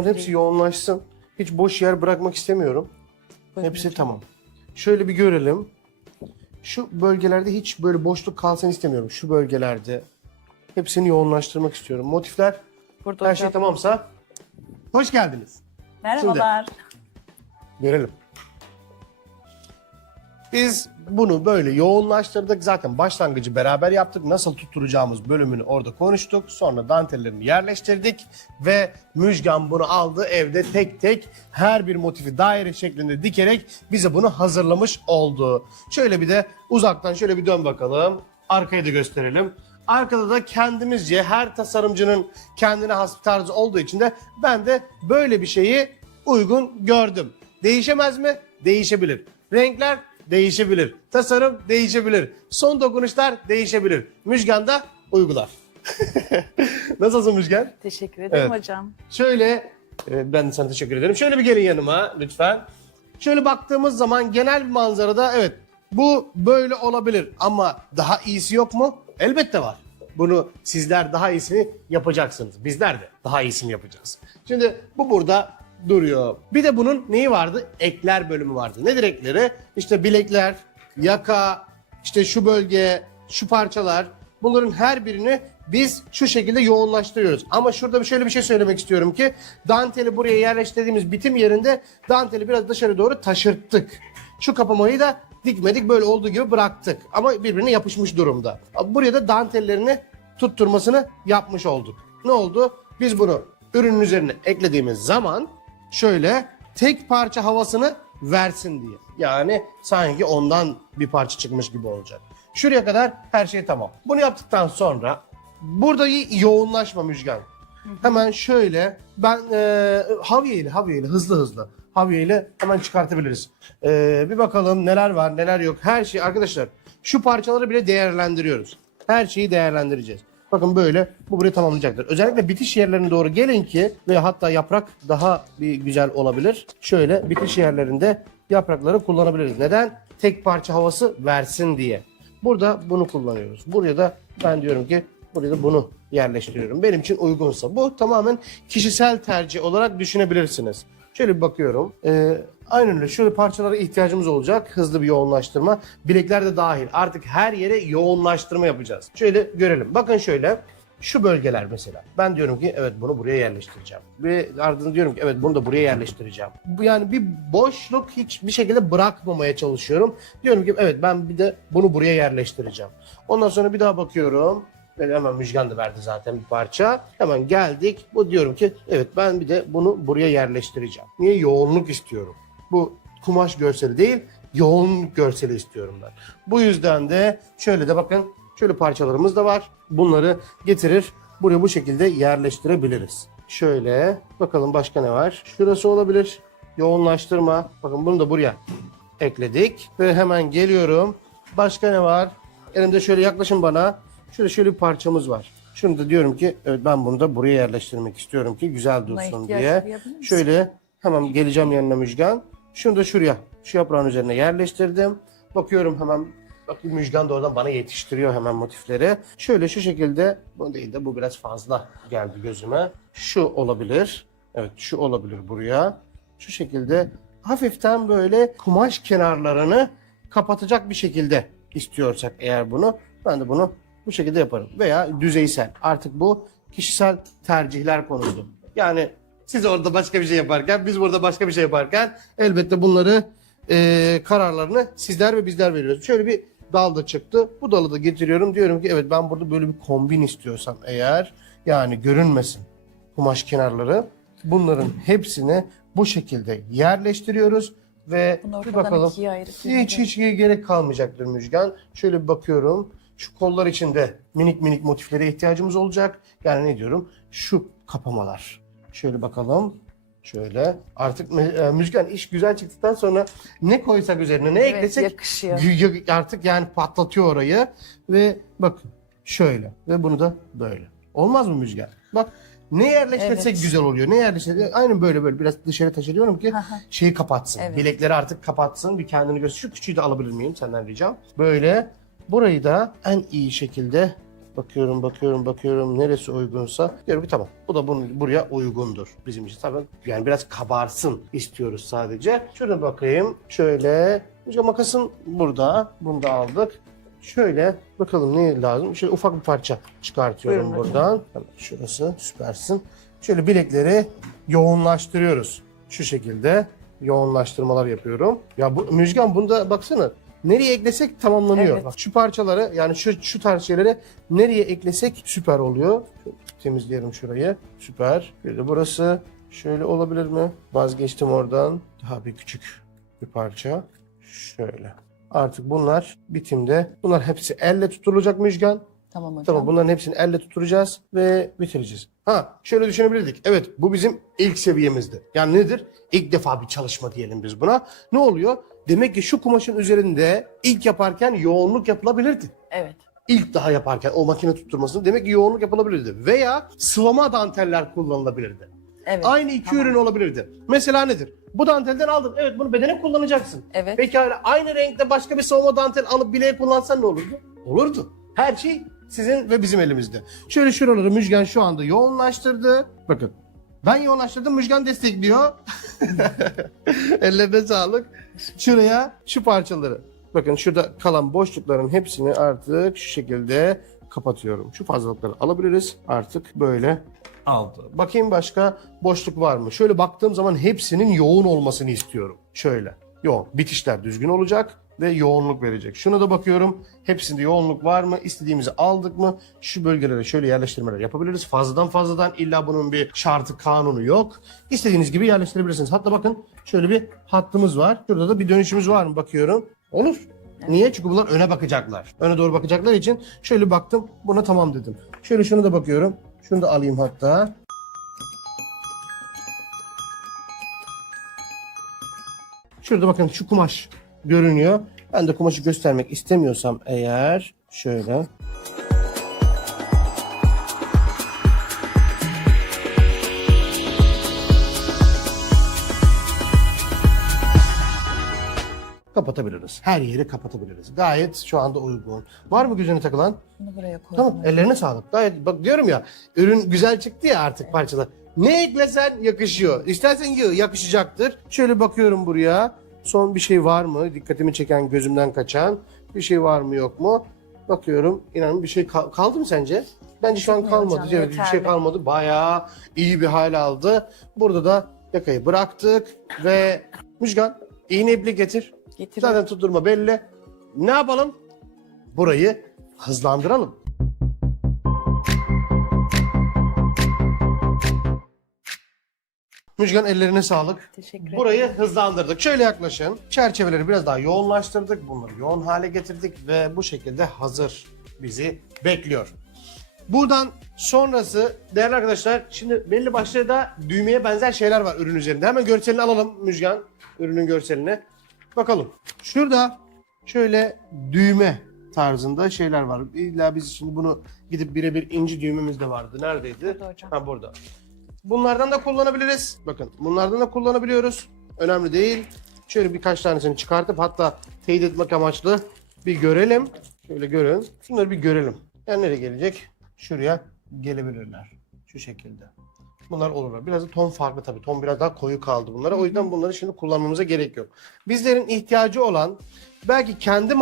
Bunların hepsi yoğunlaşsın. Hiç boş yer bırakmak istemiyorum. Hepsi tamam. Şöyle bir görelim. Şu bölgelerde hiç böyle boşluk kalsın istemiyorum. Şu bölgelerde hepsini yoğunlaştırmak istiyorum. Motifler, Burada her şey tamamsa hoş geldiniz. Merhabalar. Görelim. Biz bunu böyle yoğunlaştırdık. Zaten başlangıcı beraber yaptık. Nasıl tutturacağımız bölümünü orada konuştuk. Sonra dantellerini yerleştirdik. Ve Müjgan bunu aldı evde tek tek her bir motifi daire şeklinde dikerek bize bunu hazırlamış oldu. Şöyle bir de uzaktan şöyle bir dön bakalım. Arkayı da gösterelim. Arkada da kendimizce her tasarımcının kendine has bir tarzı olduğu için de ben de böyle bir şeyi uygun gördüm. Değişemez mi? Değişebilir. Renkler değişebilir. Tasarım değişebilir. Son dokunuşlar değişebil. Müjgan da uygular. Nasılsın Müjgan? Teşekkür ederim Evet. hocam. Şöyle, ben de sana teşekkür ederim. Şöyle bir gelin yanıma lütfen. Şöyle baktığımız zaman genel bir manzarada evet bu böyle olabilir ama daha iyisi yok mu? Elbette var. Bunu sizler daha iyisini yapacaksınız. Bizler de daha iyisini yapacağız. Şimdi bu burada duruyor. Bir de bunun neyi vardı? Ekler bölümü vardı. Nedir ekleri? İşte bilekler, yaka, işte şu bölge, şu parçalar. Bunların her birini biz şu şekilde yoğunlaştırıyoruz. Ama şurada şöyle bir şey söylemek istiyorum ki danteli buraya yerleştirdiğimiz bitim yerinde danteli biraz dışarı doğru taşırttık. Şu kapamayı da dikmedik, böyle olduğu gibi bıraktık. Ama birbirine yapışmış durumda. Buraya da dantellerini tutturmasını yapmış olduk. Ne oldu? Biz bunu ürünün üzerine eklediğimiz zaman şöyle tek parça havasını versin diye. Yani sanki ondan bir parça çıkmış gibi olacak. Şuraya kadar her şey tamam. Bunu yaptıktan sonra burada yoğunlaşma Müjgan. Hemen şöyle ben havyeyle hızlı havyeyle hemen çıkartabiliriz. Bir bakalım neler var neler yok. Her şey arkadaşlar şu parçaları bile değerlendiriyoruz. Her şeyi değerlendireceğiz. Bakın böyle bu burayı tamamlayacaktır. Özellikle bitiş yerlerine doğru gelin ki ve hatta yaprak daha bir güzel olabilir. Şöyle bitiş yerlerinde yaprakları kullanabiliriz. Neden? Tek parça havası versin diye. Burada bunu kullanıyoruz. Buraya da ben diyorum ki buraya da bunu yerleştiriyorum. Benim için uygunsa. Bu tamamen kişisel tercih olarak düşünebilirsiniz. Şöyle bir bakıyorum. Aynen öyle. Şöyle parçalara ihtiyacımız olacak. Hızlı bir yoğunlaştırma. Bilekler de dahil. Artık her yere yoğunlaştırma yapacağız. Şöyle görelim. Bakın şöyle. Şu bölgeler mesela. Ben diyorum ki evet bunu buraya yerleştireceğim. Ve ardından diyorum ki evet bunu da buraya yerleştireceğim. Yani bir boşluk hiçbir şekilde bırakmamaya çalışıyorum. Diyorum ki evet ben bir de bunu buraya yerleştireceğim. Ondan sonra bir daha bakıyorum. Hemen Müjgan da verdi zaten bir parça. Hemen geldik. Bu diyorum ki evet ben bir de bunu buraya yerleştireceğim. Niye? Yoğunluk istiyorum. Bu kumaş görseli değil, yoğunluk görseli istiyorum ben. Bu yüzden de şöyle de bakın şöyle parçalarımız da var. Bunları getirir buraya bu şekilde yerleştirebiliriz. Şöyle bakalım başka ne var? Şurası olabilir. Yoğunlaştırma. Bakın bunu da buraya ekledik. Ve hemen geliyorum. Başka ne var? Elimde şöyle yaklaşın bana. Şöyle bir parçamız var. Şunu da diyorum ki evet ben bunu da buraya yerleştirmek istiyorum ki güzel dursun diye. Şöyle hemen geleceğim yanına Müjgan. Şunu da şuraya, şu yaprağın üzerine yerleştirdim. Bakıyorum hemen, bakayım Müjgan da oradan bana yetiştiriyor hemen motifleri. Şöyle şu şekilde, bu değil de bu biraz fazla geldi gözüme. Şu olabilir. Evet şu olabilir buraya. Şu şekilde hafiften böyle kumaş kenarlarını kapatacak bir şekilde istiyorsak eğer bunu, ben de bunu bu şekilde yaparım. Veya düzeysel. Artık bu kişisel tercihler konusu. Yani siz orada başka bir şey yaparken, biz burada başka bir şey yaparken elbette bunları kararlarını sizler ve bizler veriyoruz. Şöyle bir dal da çıktı. Bu dalı da getiriyorum. Diyorum ki evet ben burada böyle bir kombin istiyorsam eğer, yani görünmesin kumaş kenarları. Bunların hepsini bu şekilde yerleştiriyoruz ve bir bakalım. Hiç gerek kalmayacaktır Müjgan. Şöyle bir bakıyorum. Şu kollar içinde minik motiflere ihtiyacımız olacak. Yani ne diyorum? Şu kapamalar. Şöyle bakalım. Şöyle. Artık Müjgan iş güzel çıktıktan sonra ne koysak üzerine, ne eklesek yakışıyor. Artık yani patlatıyor orayı. Ve bakın şöyle. Ve bunu da böyle. Olmaz mı Müjgan? Bak ne yerleştirsek güzel oluyor. Ne yerleştirsek aynen böyle biraz dışarı taşıyorum ki şeyi kapatsın. Evet. Bilekleri artık kapatsın. Bir kendini göster. Şu küçüğü de alabilir miyim? Senden ricam. Böyle burayı da en iyi şekilde Bakıyorum. Neresi uygunsa. Diyorum ki tamam. Bu da buraya uygundur bizim için. Tabii yani biraz kabarsın istiyoruz sadece. Şöyle bakayım. Şöyle. Makasın burada. Bunu da aldık. Şöyle bakalım ne lazım. Şöyle ufak bir parça çıkartıyorum Buyurun buradan. Tamam, şurası süpersin. Şöyle bilekleri yoğunlaştırıyoruz. Şu şekilde yoğunlaştırmalar yapıyorum. Ya bu Müjgan, bunda baksana. Nereye eklesek tamamlanıyor. Evet. Bak, şu parçaları yani şu tarz şeyleri nereye eklesek süper oluyor. Şöyle temizleyelim şurayı. Süper. Bir de burası şöyle olabilir mi? Vazgeçtim oradan. Daha bir küçük bir parça. Şöyle. Artık bunlar bitimde. Bunlar hepsi elle tutulacak Müjgan. Tamam hocam. Tamam, bunların hepsini elle tutturacağız ve bitireceğiz. Şöyle düşünebilirdik. Evet, bu bizim ilk seviyemizdi. Yani nedir? İlk defa bir çalışma diyelim biz buna. Ne oluyor? Demek ki şu kumaşın üzerinde ilk yaparken yoğunluk yapılabilirdi. Evet. İlk daha yaparken o makine tutturmasını demek ki yoğunluk yapılabilirdi. Veya sıvama danteller kullanılabilirdi. Evet. Aynı iki ürün olabilirdi. Mesela nedir? Bu dantelden aldın. Evet, bunu bedene kullanacaksın. Evet. Peki aynı renkte başka bir sıvama dantel alıp bileğe kullansan ne olurdu? Olurdu. Her şey sizin ve bizim elimizde. Şöyle şuraları Müjgan şu anda yoğunlaştırdı. Bakın. Ben yoğunlaştırdım, Müjgan destekliyor. Ellerine sağlık. Şuraya şu parçaları. Bakın şurada kalan boşlukların hepsini artık şu şekilde kapatıyorum. Şu fazlalıkları alabiliriz. Artık böyle aldı. Bakayım başka boşluk var mı? Şöyle baktığım zaman hepsinin yoğun olmasını istiyorum. Şöyle. Yoğun. Bitişler düzgün olacak ve yoğunluk verecek. Şuna da bakıyorum. Hepsinde yoğunluk var mı? İstediğimizi aldık mı? Şu bölgelere şöyle yerleştirmeler yapabiliriz. Fazladan illa bunun bir şartı, kanunu yok. İstediğiniz gibi yerleştirebilirsiniz. Hatta bakın şöyle bir hattımız var. Şurada da bir dönüşümüz var mı? Bakıyorum. Olur. Niye? Çünkü bunlar öne bakacaklar. Öne doğru bakacaklar için şöyle baktım. Buna tamam dedim. Şöyle şunu da bakıyorum. Şunu da alayım hatta. Şurada bakın şu kumaş görünüyor. Ben de kumaşı göstermek istemiyorsam eğer şöyle. Kapatabiliriz. Her yeri kapatabiliriz. Gayet şu anda uygun. Var mı gözüne takılan? Bunu buraya koyalım. Tamam, ellerine sağlık. Gayet, bak diyorum ya, ürün güzel çıktı ya artık parçalar. Ne eklesen yakışıyor. İstersen yakışacaktır. Şöyle bakıyorum buraya. Son bir şey var mı? Dikkatimi çeken, gözümden kaçan bir şey var mı yok mu? Bakıyorum. İnanın bir şey kaldı mı sence? Bence şu an kalmadı. hocam, Evet, bir şey yeterli. kalmadı. Bayağı iyi bir hal aldı. Burada da yakayı bıraktık ve Müjgan, iğne iplik getir. Getiriyorum. Zaten tutturma belli. Ne yapalım? Burayı hızlandıralım. Müjgan, ellerine sağlık. Teşekkür ederim. Burayı hızlandırdık. Şöyle yaklaşın. Çerçeveleri biraz daha yoğunlaştırdık. Bunları yoğun hale getirdik ve bu şekilde hazır bizi bekliyor. Buradan sonrası değerli arkadaşlar, şimdi belli başlı da düğmeye benzer şeyler var ürün üzerinde. Hemen görselini alalım Müjgan. Ürünün görselini. Bakalım. Şurada şöyle düğme tarzında şeyler var. İlla biz şimdi bunu gidip birebir inci düğmemiz de vardı. Neredeydi? Burada hocam. Ha, burada. Bunlardan da kullanabiliriz. Bakın, bunlardan da kullanabiliyoruz. Önemli değil. Şöyle birkaç tanesini çıkartıp hatta teyit etmek amaçlı bir görelim. Şöyle görün. Şunları bir görelim. Yani nereye gelecek? Şuraya gelebilirler. Şu şekilde. Bunlar olurlar. Biraz da ton farklı tabii. Ton biraz daha koyu kaldı bunlara. O yüzden bunları şimdi kullanmamıza gerek yok. Bizlerin ihtiyacı olan belki kendi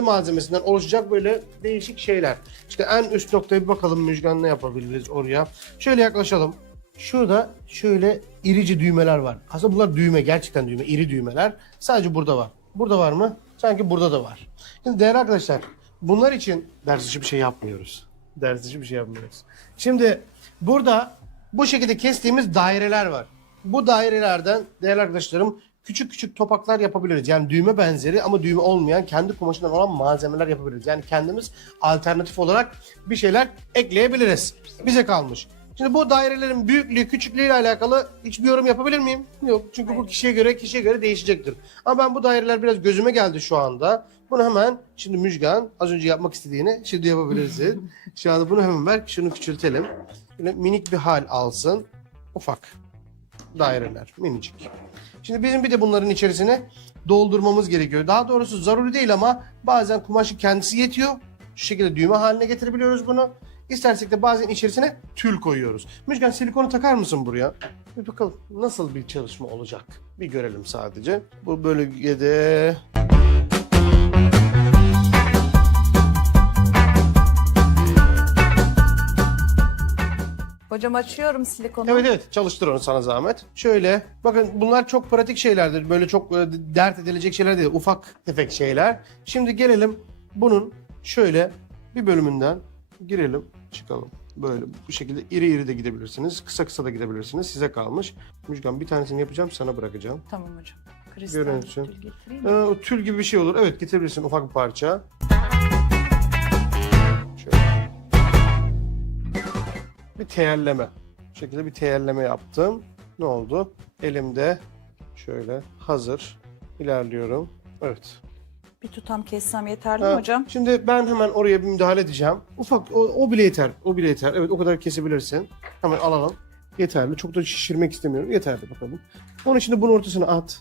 malzemesinden oluşacak böyle değişik şeyler. İşte en üst noktaya bir bakalım Müjgan, ne yapabiliriz oraya. Şöyle yaklaşalım. Şurada şöyle irici düğmeler var. Aslında bunlar düğme, gerçekten düğme, iri düğmeler. Sadece burada var. Burada var mı? Sanki burada da var. Şimdi değerli arkadaşlar, bunlar için ders dışı bir şey yapmıyoruz. Ders dışı bir şey yapmıyoruz. Şimdi burada bu şekilde kestiğimiz daireler var. Bu dairelerden değerli arkadaşlarım küçük küçük topaklar yapabiliriz. Yani düğme benzeri ama düğme olmayan, kendi kumaşından olan malzemeler yapabiliriz. Yani kendimiz alternatif olarak bir şeyler ekleyebiliriz. Bize kalmış. Şimdi bu dairelerin büyüklüğü, küçüklüğüyle alakalı hiçbir yorum yapabilir miyim? Yok. Çünkü bu kişiye göre değişecektir. Ama ben bu daireler biraz gözüme geldi şu anda. Bunu hemen şimdi Müjgan az önce yapmak istediğini şimdi yapabilirsin. Şu anda bunu hemen ver. Şunu küçültelim. Böyle minik bir hal alsın. Ufak daireler, minicik. Şimdi bizim bir de bunların içerisine doldurmamız gerekiyor. Daha doğrusu zaruri değil ama bazen kumaşın kendisi yetiyor. Şu şekilde düğme haline getirebiliyoruz bunu. İstersek de bazen içerisine tül koyuyoruz. Müjgan silikonu takar mısın buraya? Bir bakalım nasıl bir çalışma olacak. Bir görelim sadece. Bu bölgede... Hocam açıyorum silikonu. Evet çalıştır onu sana zahmet. Şöyle bakın bunlar çok pratik şeylerdir. Böyle çok dert edilecek şeyler değil. Ufak tefek şeyler. Şimdi gelelim bunun şöyle bir bölümünden girelim çıkalım. Böyle bu şekilde iri iri de gidebilirsiniz. Kısa kısa da gidebilirsiniz. Size kalmış. Müjgan bir tanesini yapacağım sana bırakacağım. Tamam hocam. Kristal Görüntüsü. tül getireyim mi? O tül gibi bir şey olur. Evet getirebilirsin ufak bir parça. Şöyle. Bir teyelleme. Bu şekilde bir teyelleme yaptım. Ne oldu? Elimde şöyle hazır. İlerliyorum. Evet. Bir tutam kessem yeterli mi hocam? Şimdi ben hemen oraya bir müdahale edeceğim. Ufak o bile yeter. O bile yeter. Evet o kadar kesebilirsin. Hemen alalım. Yeterli. Çok da şişirmek istemiyorum. Yeterli bakalım. Onun için de bunun ortasına at.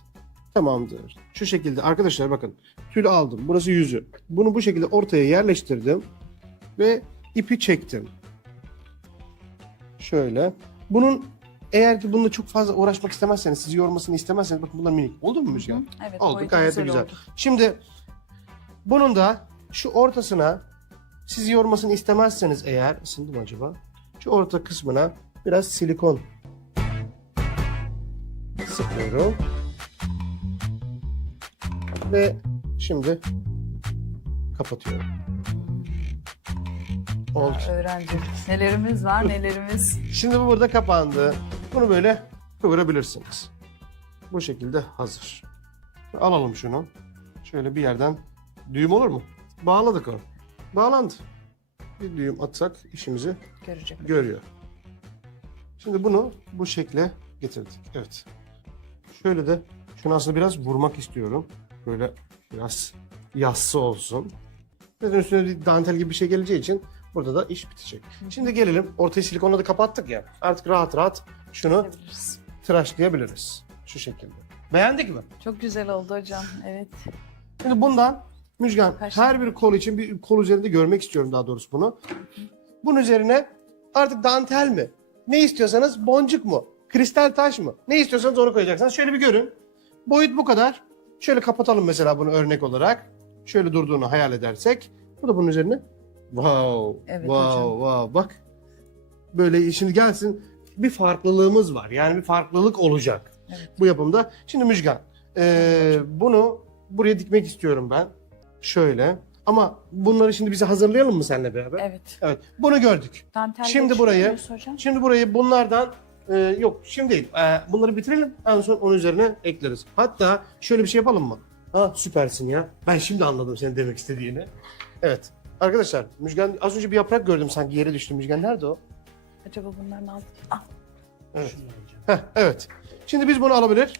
Tamamdır. Şu şekilde arkadaşlar bakın. Tül aldım. Burası yüzü. Bunu bu şekilde ortaya yerleştirdim. Ve ipi çektim. Şöyle. Bunun eğer ki bununla çok fazla uğraşmak istemezseniz, sizi yormasını istemezseniz bakın bunlar minik. Oldu mu Müjgan? Evet. Oldu. boyutu Gayet de güzel. oldu. Şimdi bunun da şu ortasına sizi yormasını istemezseniz eğer, ısındı mı acaba? Şu orta kısmına biraz silikon sıkıyorum. Ve şimdi kapatıyorum. Oldu. Öğrenci. Nelerimiz var nelerimiz. Şimdi bu burada kapandı. Bunu böyle kıvırabilirsiniz. Bu şekilde hazır. Alalım şunu. Şöyle bir yerden düğüm olur mu? Bağladık onu. Bağlandı. Bir düğüm atsak işimizi Görecek. görüyor. Şimdi bunu bu şekle getirdik. Evet. Şöyle de şunu aslında biraz vurmak istiyorum. Böyle biraz yassı olsun. Zaten üstüne bir dantel gibi bir şey geleceği için burada da iş bitecek. Şimdi gelelim. Ortayı silikonla da kapattık ya. Artık rahat rahat şunu Görebiliriz. tıraşlayabiliriz. Şu şekilde. Beğendik mi? Çok güzel oldu hocam. Evet. Şimdi bundan Müjgan Kaç her tane? bir kol için bir kol üzerinde görmek istiyorum daha doğrusu bunu. Bunun üzerine artık dantel mi? Ne istiyorsanız boncuk mu? Kristal taş mı? Ne istiyorsanız onu koyacaksınız. Şöyle bir görün. Boyut bu kadar. Şöyle kapatalım mesela bunu örnek olarak. Şöyle durduğunu hayal edersek. Bu da bunun üzerine. Wow. Evet wow. hocam. Wow. Bak. Böyle şimdi gelsin. Bir farklılığımız var. Yani bir farklılık olacak. Evet. Bu yapımda. Şimdi Müjgan. Bunu buraya dikmek istiyorum ben. Şöyle. Ama bunları şimdi bize hazırlayalım mı seninle beraber? Evet. Evet. Bunu gördük. Dantel Şimdi geçiyor burayı- muyuz hocam? Şimdi burayı bunlardan yok şimdi değil. Bunları bitirelim. En son onun üzerine ekleriz. Hatta şöyle bir şey yapalım mı? Ha süpersin ya. Ben şimdi anladım senin demek istediğini. Evet. Arkadaşlar Müjgan az önce bir yaprak gördüm sanki yere düştü. Müjgan nerede o? Acaba bunların altı... Ah, Evet. Evet. Şimdi biz bunu alabilir.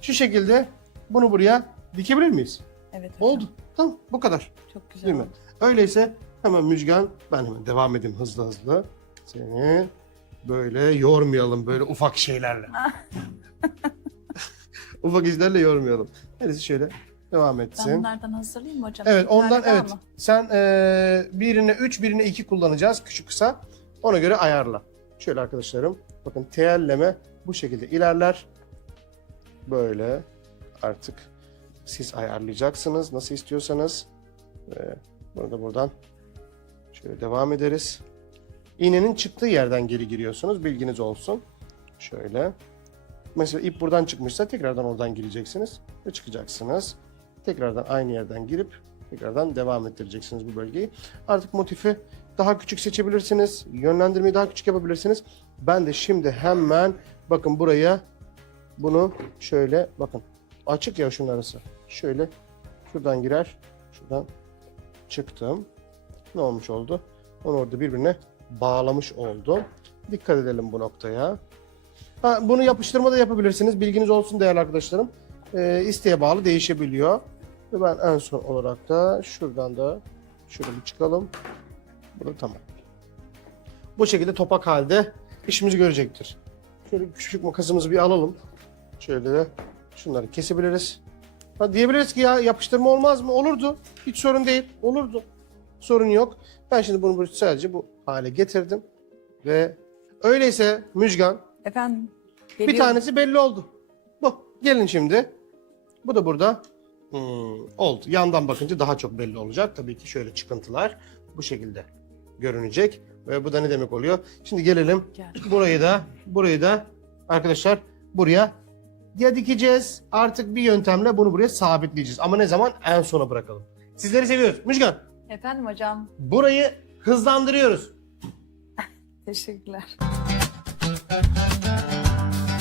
Şu şekilde bunu buraya dikebilir miyiz? evet hocam. Oldu. Tamam bu kadar. Çok güzel Değil mi? oldu. Öyleyse hemen Müjgan ben hemen devam edeyim hızlı hızlı. Seni böyle yormayalım böyle ufak şeylerle. Ufak işlerle yormayalım. Neresi şöyle devam Ben etsin. bunlardan hazırlayayım mı hocam? Evet Bir tane ondan daha evet. mı? Sen birine 3 birine 2 kullanacağız küçük kısa. Ona göre ayarla. Şöyle arkadaşlarım bakın teyelleme bu şekilde ilerler. Böyle artık siz ayarlayacaksınız nasıl istiyorsanız. Bunu da buradan şöyle devam ederiz. İğnenin çıktığı yerden geri giriyorsunuz. Bilginiz olsun. Şöyle. Mesela ip buradan çıkmışsa tekrardan oradan gireceksiniz ve çıkacaksınız. Tekrardan aynı yerden girip tekrardan devam ettireceksiniz bu bölgeyi. Artık motifi daha küçük seçebilirsiniz. Yönlendirmeyi daha küçük yapabilirsiniz. Ben de şimdi hemen bakın buraya bunu şöyle bakın. Açık ya şunun arası. Şöyle şuradan girer. Şuradan çıktım. Ne olmuş oldu? Onu orada birbirine bağlamış oldum. Dikkat edelim bu noktaya. Bunu yapıştırma da yapabilirsiniz. Bilginiz olsun değerli arkadaşlarım. İsteğe bağlı değişebiliyor. Ve ben en son olarak da şuradan da şöyle bir çıkalım. Bu da tamam. Bu şekilde topak halde işimizi görecektir. Şöyle küçük makasımızı bir alalım. Şöyle de şunları kesebiliriz. Diyebiliriz ki ya yapıştırma olmaz mı? Olurdu. Hiç sorun değil. Olurdu. Sorun yok. Ben şimdi bunu sadece bu hale getirdim. Ve öyleyse Müjgan, Efendim. bir Geliyorum. tanesi belli oldu. Bu. Gelin şimdi. Bu da burada oldu. Yandan bakınca daha çok belli olacak. Tabii ki şöyle çıkıntılar bu şekilde görünecek. Ve bu da ne demek oluyor? Şimdi gelelim. Gel. Burayı da arkadaşlar buraya ya dikeceğiz. Artık bir yöntemle bunu buraya sabitleyeceğiz. Ama ne zaman? En sona bırakalım. Sizleri seviyoruz. Müjgan, Efendim hocam. burayı hızlandırıyoruz. Teşekkürler.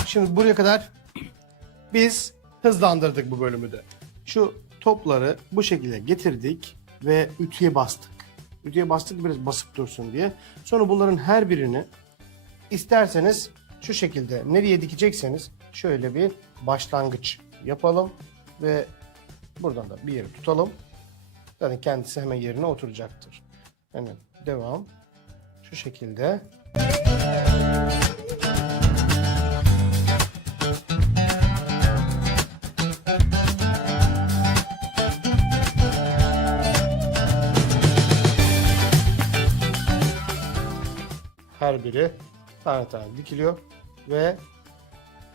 Şimdi buraya kadar biz hızlandırdık bu bölümü de. Şu topları bu şekilde getirdik ve ütüye bastık. Ütüye bastık biraz basık dursun diye. Sonra bunların her birini isterseniz şu şekilde nereye dikecekseniz şöyle bir başlangıç yapalım ve buradan da bir yere tutalım. Zaten kendisi hemen yerine oturacaktır. Yani devam. Şu şekilde. Her biri tane tane dikiliyor ve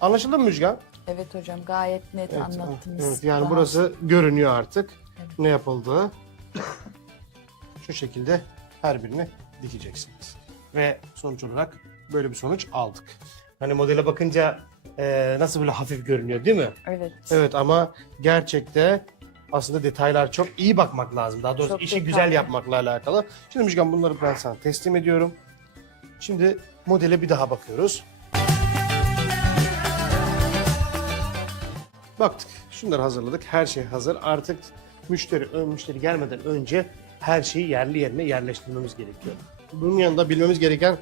anlaşıldı mı Müjgan? Evet hocam, gayet net Evet, anlattınız. evet, yani Daha- burası görünüyor artık. Evet. Ne yapıldığı. Şu şekilde her birini dikeceksiniz. Ve sonuç olarak böyle bir sonuç aldık. Hani modele bakınca nasıl böyle hafif görünüyor değil mi? Evet. Evet ama gerçekte aslında detaylar çok iyi bakmak lazım. Daha doğrusu Çok işi detaylı. güzel yapmakla alakalı. Şimdi Müjgan bunları ben sana teslim ediyorum. Şimdi modele bir daha bakıyoruz. Baktık. Şunları hazırladık. Her şey hazır. Artık müşteri gelmeden önce her şeyi yerli yerine yerleştirmemiz gerekiyor. Bunun yanında bilmemiz gereken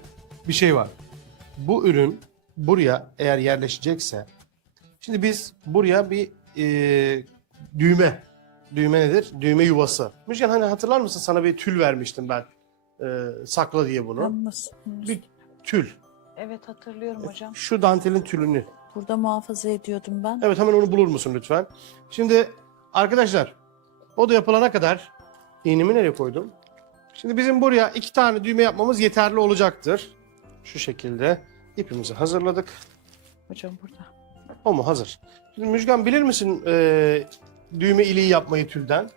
bir şey var. Bu ürün buraya eğer yerleşecekse, şimdi biz buraya bir düğme nedir? Düğme yuvası. Müjgan hani hatırlar mısın? Sana bir tül vermiştim ben. Sakla diye bunu. Yalnız. Bir tül. Evet, hatırlıyorum hocam. Şu dantelin tülünü. Burada muhafaza ediyordum ben. Evet, hemen onu bulur musun lütfen? Şimdi arkadaşlar o da yapılana kadar iğnemi nereye koydum? Şimdi bizim buraya 2 tane düğme yapmamız yeterli olacaktır. Şu şekilde ipimizi hazırladık. Hocam burada. O mu? Hazır. Şimdi Müjgan bilir misin düğme iliği yapmayı tülden?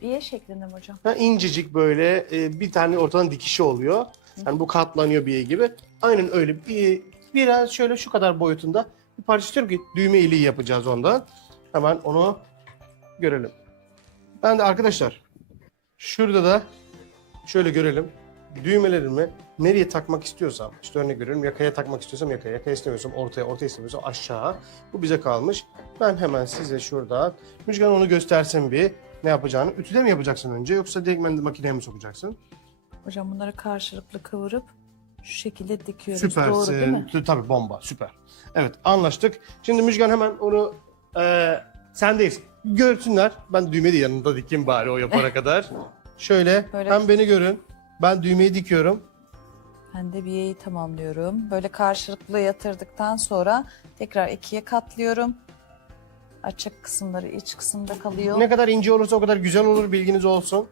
İye şeklinde mi hocam? Ha, incecik böyle bir tane ortadan dikişi oluyor. Yani bu katlanıyor bir gibi. Aynen öyle. Biraz şöyle şu kadar boyutunda bir parça istiyorum ki düğme iliği yapacağız ondan. Hemen onu görelim. Ben de arkadaşlar şurada da şöyle görelim. Düğmelerimi nereye takmak istiyorsam, işte örnek veriyorum, yakaya takmak istiyorsam yakaya istemiyorsam ortaya istemiyorsam aşağı. Bu bize kalmış. Ben hemen size şurada Müjgan onu göstersem bir ne yapacağını. Ütüde mi yapacaksın önce yoksa direktmen de makineye mi sokacaksın? Hocam bunları karşılıklı kıvırıp şu şekilde dikiyoruz. Doğru değil Süpersin. mi? Tabii bomba, süper. Evet, anlaştık. Şimdi Müjgan hemen onu sendeyiz. Görsünler. Ben düğmeyi de yanında dikeyim bari o yapana kadar. Şöyle Böyle- hem beni görün. Ben düğmeyi dikiyorum. Ben de biyeyi tamamlıyorum. Böyle karşılıklı yatırdıktan sonra tekrar ikiye katlıyorum. Açık kısımları iç kısımda kalıyor. Ne kadar ince olursa o kadar güzel olur, bilginiz olsun.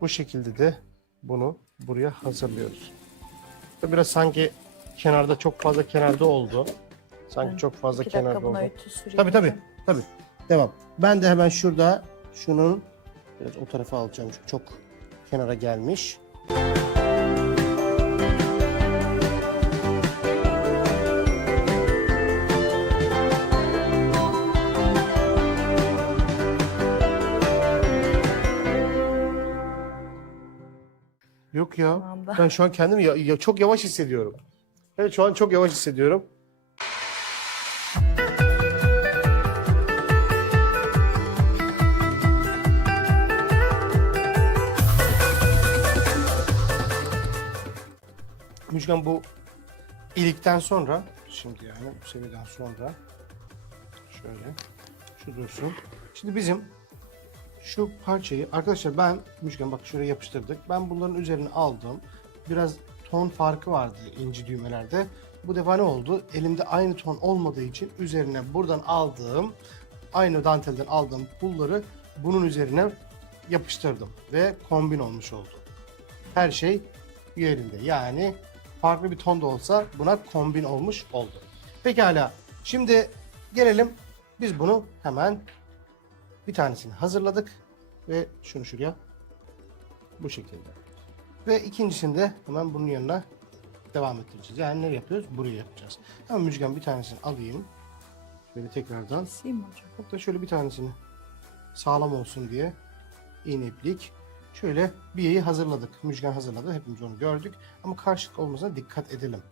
Bu şekilde de bunu buraya hazırlıyoruz. Biraz sanki kenarda çok fazla kenarda oldu. Sanki Ben çok fazla 2 dakika kenarda buna oldu. ütü süreyim. Tabii tabii. hocam. Tabii. Devam. Ben de hemen şurada şunun biraz o tarafa alacağım çünkü çok kenara gelmiş. Yok ya. Tamam. Ben şu an kendimi çok yavaş hissediyorum. Evet, şu an çok yavaş hissediyorum. Müjgan bu ilikten sonra, şimdi yani bu seviyeden sonra şöyle şu dursun. Şimdi bizim şu parçayı arkadaşlar ben Müjgan bak şuraya yapıştırdık. Ben bunların üzerine aldım. Biraz ton farkı vardı inci düğmelerde. Bu defa ne oldu? Elimde aynı ton olmadığı için üzerine buradan aldığım, aynı dantelden aldığım pulları bunun üzerine yapıştırdım ve kombin olmuş oldu. Her şey yerinde. Yani farklı bir ton da olsa buna kombin olmuş oldu. Pekala. Şimdi gelelim, biz bunu hemen bir tanesini hazırladık ve şunu şuraya bu şekilde. Ve ikincisini de hemen bunun yanına devam ettireceğiz. Yani ne yapıyoruz? Burayı yapacağız. Hemen Müjgan bir tanesini alayım. Böyle tekrardan. Keseyim mi hocam? Hatta şöyle bir tanesini sağlam olsun diye iğne iplik. Şöyle biyeyi hazırladık. Müjgan hazırladı. Hepimiz onu gördük. Ama karşılık olmasına dikkat edelim.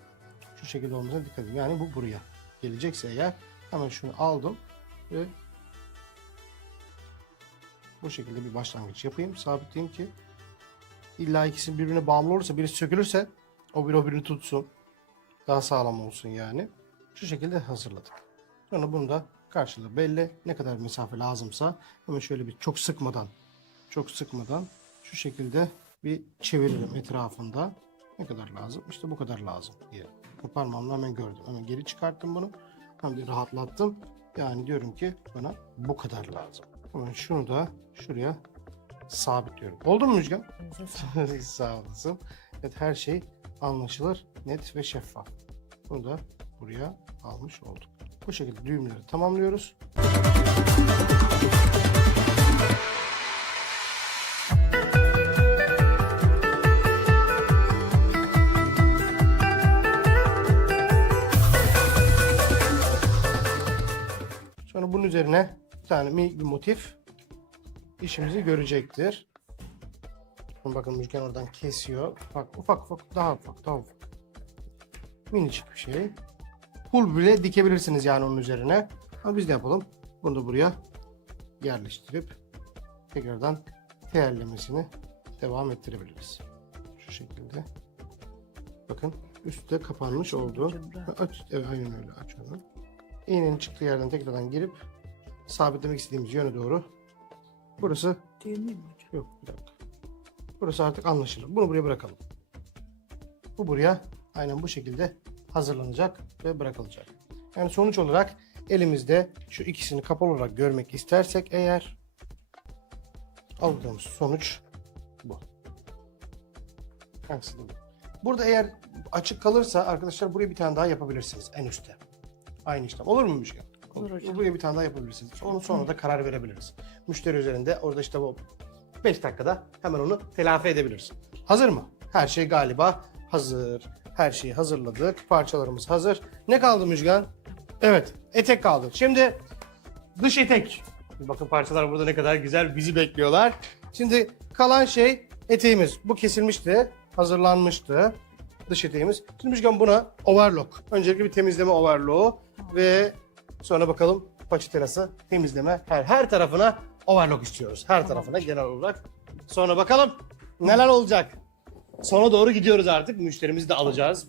Şu şekilde olmasına dikkat edelim. Yani bu buraya gelecekse eğer hemen şunu aldım ve bu şekilde bir başlangıç yapayım. Sabitleyeyim ki illa ikisi birbirine bağımlı olursa, birisi sökülürse o birini tutsun. Daha sağlam olsun yani. Şu şekilde hazırladık. Sonra bunu da karşılığı belli. Ne kadar mesafe lazımsa hemen şöyle bir çok sıkmadan şu şekilde bir çeviririm etrafında. Ne kadar lazım? İşte bu kadar lazım diye. Parmağımla hemen gördüm. Hemen geri çıkarttım bunu. Hem de rahatlattım. Yani diyorum ki bana bu kadar lazım. Hemen şunu da şuraya sabitliyorum. Oldu mu Müjgan? Sağ olasın. Evet, her şey anlaşılır, net ve şeffaf. Bunu da buraya almış olduk. Bu şekilde düğümleri tamamlıyoruz. Sonra bunun üzerine bir tane minik bir motif işimizi görecektir. Bakın Müjgan oradan kesiyor. Bak ufak, daha ufak. Minicik bir şey. Pul bile dikebilirsiniz yani onun üzerine. Ama biz de yapalım. Bunu da buraya yerleştirip tekrardan teyellemesini devam ettirebiliriz. Şu şekilde. Bakın üstte kapanmış oldu. Evet, aynen öyle açıyorum. İğnenin çıktığı yerden tekrardan girip sabitlemek istediğimiz yöne doğru. Burası Düğümlü mü hocam? yok, bir dakika. Burası artık anlaşılır. Bunu buraya bırakalım. Bu buraya aynen bu şekilde hazırlanacak ve bırakılacak. Yani sonuç olarak elimizde şu ikisini kapalı olarak görmek istersek eğer aldığımız sonuç bu. Hangisi de bu. Burada eğer açık kalırsa arkadaşlar buraya bir tane daha yapabilirsiniz en üstte. Aynı işlem. Olur mu Müjgan? Olur hocam. Buraya bir tane daha yapabilirsiniz. Onu sonra da karar verebiliriz. Müşteri üzerinde orada işte bu 5 dakikada hemen onu telafi edebiliriz. Hazır mı? Her şey galiba hazır. Her şeyi hazırladık. Parçalarımız hazır. Ne kaldı Müjgan? Evet, etek kaldı. Şimdi dış etek. Bakın parçalar burada ne kadar güzel bizi bekliyorlar. Şimdi kalan şey eteğimiz. Bu kesilmişti, hazırlanmıştı. Dış eteğimiz. Şimdi Müjgan buna overlock. Öncelikle bir temizleme overlock'u ve sonra bakalım paçetelası temizleme. Her tarafına overlock istiyoruz. Her tarafına genel olarak. Sonra bakalım neler olacak. Sona doğru gidiyoruz artık. Müşterimizi de alacağız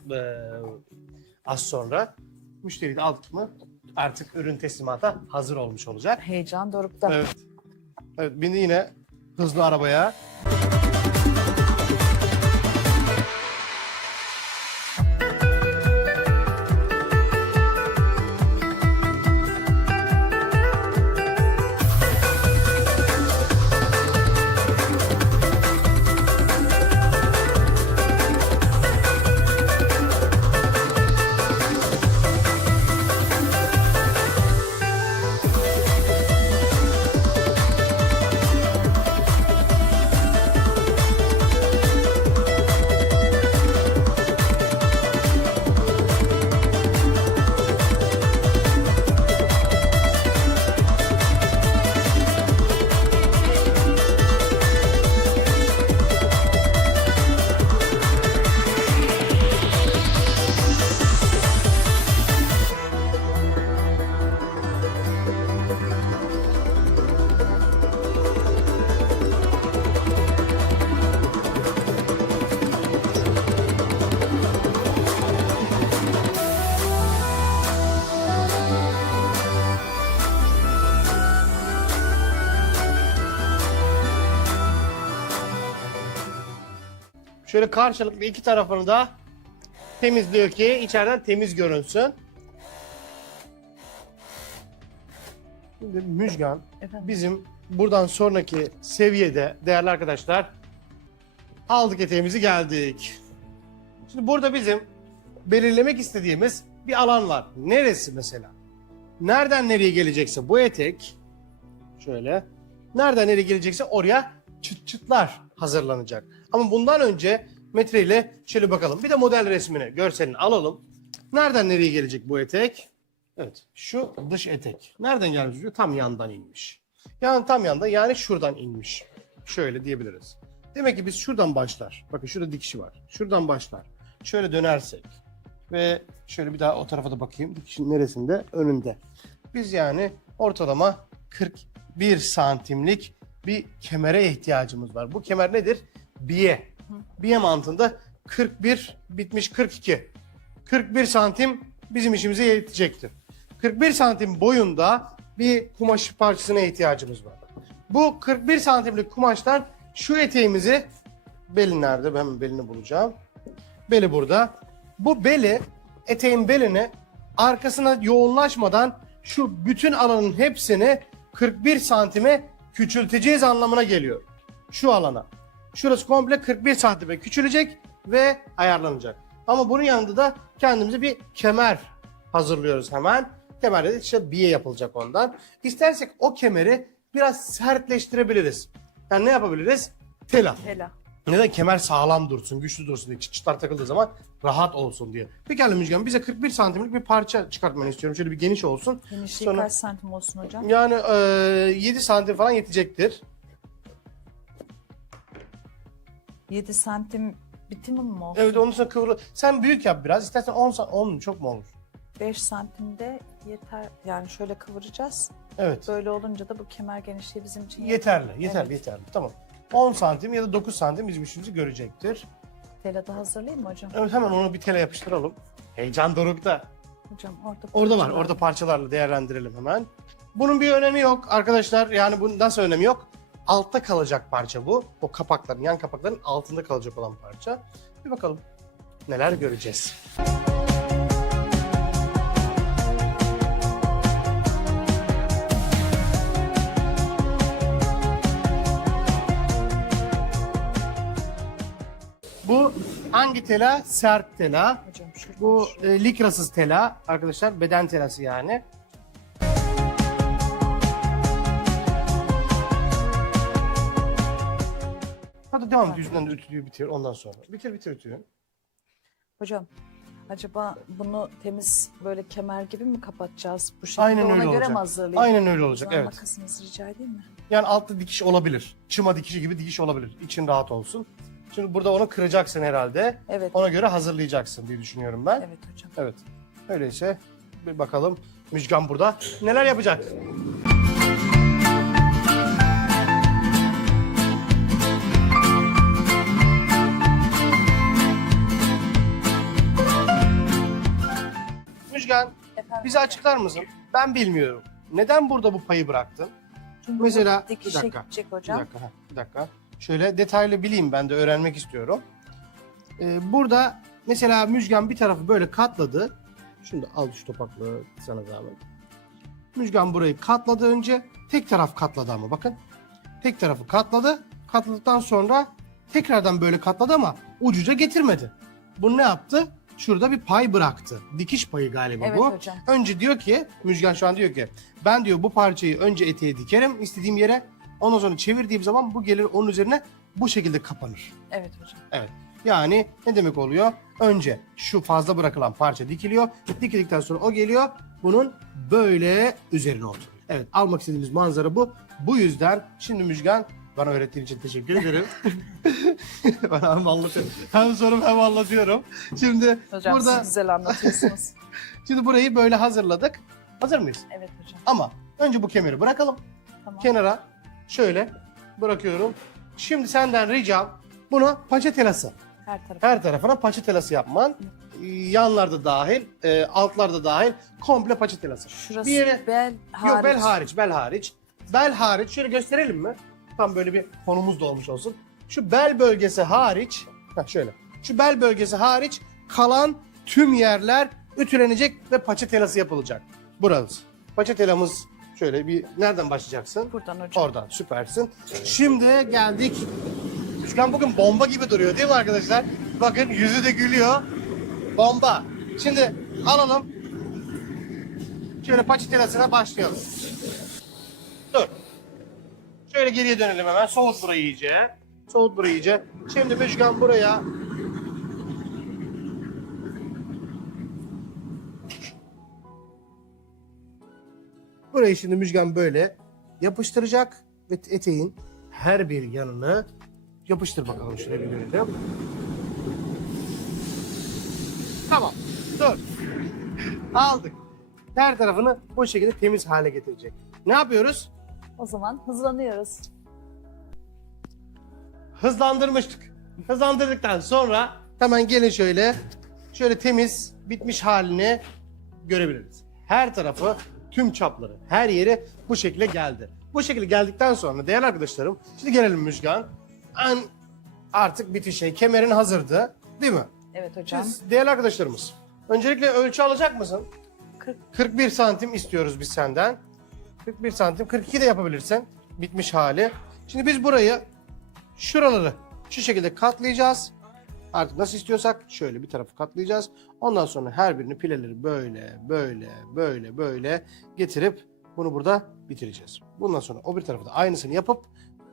az sonra. Müşteriyi de aldık mı artık ürün teslimata hazır olmuş olacak. Heyecan dorukta. Evet. Evet, bindi yine hızlı arabaya. Şöyle karşılıklı iki tarafını da temizliyor ki içeriden temiz görünsün. Şimdi Müjgan, Efendim? bizim buradan sonraki seviyede değerli arkadaşlar aldık eteğimizi geldik. Şimdi burada bizim belirlemek istediğimiz bir alan var. Neresi mesela? Nereden nereye gelecekse bu etek şöyle nereden nereye gelecekse oraya çıt çıtlar hazırlanacak. Ama bundan önce metreyle şöyle bakalım. Bir de model resmini, görselini alalım. Nereden nereye gelecek bu etek? Evet, şu dış etek. Nereden gelmiş diyor? Tam yandan inmiş. Yani tam yanda, yani şuradan inmiş. Şöyle diyebiliriz. Demek ki biz şuradan başlar. Bakın şurada dikişi var. Şuradan başlar. Şöyle dönersek ve şöyle bir daha o tarafa da bakayım. Dikişin neresinde? Önünde. Biz yani ortalama 41 santimlik bir kemere ihtiyacımız var. Bu kemer nedir? Biye. Biye mantığında 41 bitmiş 42. 41 santim bizim işimize yetecektir. 41 santim boyunda bir kumaş parçasına ihtiyacımız var. Bu 41 santimlik kumaştan şu eteğimizi, beli nerede? Ben belini bulacağım. Beli burada. Bu beli, eteğin belini arkasına yoğunlaşmadan şu bütün alanın hepsini 41 santime küçülteceğiz anlamına geliyor. Şu alana. Şurası komple 41 santime küçülecek ve ayarlanacak. Ama bunun yanında da kendimize bir kemer hazırlıyoruz hemen. Kemerde de işte biye yapılacak ondan. İstersek o kemeri biraz sertleştirebiliriz. Yani ne yapabiliriz? Tela. Tela. Neden? Kemer sağlam dursun, güçlü dursun diye, çıtlar takıldığı zaman rahat olsun diye. Pekala Müjgan, bize 41 santimlik bir parça çıkartmanı istiyorum. Şöyle bir geniş olsun. Genişliği kaç santim olsun hocam? Yani 7 santim falan yetecektir. 7 santim bitimim mi olsun? Evet, onun sonra kıvrı. Sen büyük yap biraz. İstersen 10 çok mu olur? 5 santimde yeter. Yani şöyle kıvıracağız. Evet. Böyle olunca da bu kemer genişliği bizim için Yeterli. Evet. Yeterli. Tamam. 10 santim ya da 9 santim bizim işimizi görecektir. Tela da hazırlayayım mı hocam? Evet, hemen onu bir tele yapıştıralım. Heyecan dorukta. Hocam Orada var. parçalar. Orada parçalarla değerlendirelim hemen. Bunun bir önemi yok arkadaşlar. Yani bunun nasıl önemi yok? Altta kalacak parça bu. O kapakların, yan kapakların altında kalacak olan parça. Bir bakalım neler göreceğiz. Bu hangi tela? Sert tela. Hocam şuradan Bu şuraya. likrasız tela arkadaşlar. Beden telası yani. Hadi devam et. Yüzünden de ütülüğü bitir ondan sonra. Bitir ütüyü. Hocam acaba bunu temiz böyle kemer gibi mi kapatacağız? Bu şekilde Aynen ona öyle göre olacak. mi hazırlayayım? Aynen öyle olacak, O zaman evet. makasınızı rica edeyim mi? Yani altta dikiş olabilir. Çıma dikişi gibi dikiş olabilir. İçin rahat olsun. Şimdi burada onu kıracaksın herhalde. Evet. Ona göre hazırlayacaksın diye düşünüyorum ben. Evet hocam. Evet. Öyleyse bir bakalım Müjgan burada neler yapacak? Müjgan, Efendim, bize hocam. açıklar mısın? Ben bilmiyorum. Neden burada bu payı bıraktın? Çünkü Mesela bu dikişe bir dakika. gidecek Bir hocam. dakika, bir dakika. Şöyle detaylı bileyim, ben de öğrenmek istiyorum. Burada mesela Müjgan bir tarafı böyle katladı. Şunu da al, şu topaklığı sana zahmet. Müjgan burayı katladı önce. Tek taraf katladı ama bakın. Tek tarafı katladı. Katladıktan sonra tekrardan böyle katladı ama ucuca getirmedi. Bunu ne yaptı? Şurada bir pay bıraktı. Dikiş payı galiba Evet bu. hocam. Önce diyor ki, Müjgan şu an diyor ki, ben diyor bu parçayı önce eteğe dikerim istediğim yere. Ondan sonra çevirdiğim zaman bu gelir onun üzerine bu şekilde kapanır. Evet hocam. Evet. Yani ne demek oluyor? Önce şu fazla bırakılan parça dikiliyor. Dikildikten sonra o geliyor. Bunun böyle üzerine oturuyor. Evet, almak istediğimiz manzara bu. Bu yüzden şimdi Müjgan, bana öğrettiğin için teşekkür ederim. Ben hem anlatıyorum. Hem sorum hem anlatıyorum. Şimdi Hocam burada siz güzel anlatıyorsunuz. şimdi burayı böyle hazırladık. Hazır mıyız? Evet hocam. Ama önce bu kemeri bırakalım. Tamam. Kenara şöyle bırakıyorum. Şimdi senden ricam bunu paça telası. Her tarafa. Her tarafına paça telası yapman. Yanlarda dahil, altlarda dahil komple paça telası. Şurası Bir yere- bel hariç. Yok, bel hariç, bel hariç. Bel hariç şöyle gösterelim mi? Tam böyle bir konumuz da olmuş olsun. Şu bel bölgesi hariç, şöyle. Şu bel bölgesi hariç kalan tüm yerler ütülenecek ve paça telası yapılacak. Burası. Paça telamız şöyle bir nereden başlayacaksın? Buradan hocam. Oradan, süpersin. Şimdi geldik. Üçgen bugün bomba gibi duruyor değil mi arkadaşlar? Bakın yüzü de gülüyor. Bomba. Şimdi alalım. Şöyle paça telasına başlayalım. Dur. Şöyle geriye dönelim hemen. Soğut burayı iyice. Soğut burayı iyice. Şimdi Müjgan buraya burayı şimdi Müjgan böyle yapıştıracak ve eteğin her bir yanını yapıştır bakalım, şöyle bir görelim. Tamam. Dur. Aldık. Her tarafını bu şekilde temiz hale getirecek. Ne yapıyoruz? O zaman hızlanıyoruz. Hızlandırmıştık. Hızlandırdıktan sonra hemen gelin şöyle temiz bitmiş halini görebiliriz. Her tarafı, tüm çapları, her yeri bu şekilde geldi. Bu şekilde geldikten sonra değerli arkadaşlarım, şimdi gelelim Müjgan. Artık bitiş kemerin hazırdı, değil mi? Evet hocam. Siz, değerli arkadaşlarımız, öncelikle ölçü alacak mısın? 41 santim istiyoruz biz senden. 41 santim, 42 de yapabilirsin. Bitmiş hali. Şimdi biz burayı, şuraları şu şekilde katlayacağız. Artık nasıl istiyorsak şöyle bir tarafı katlayacağız. Ondan sonra her birini pileleri böyle getirip bunu burada bitireceğiz. Bundan sonra o bir tarafı da aynısını yapıp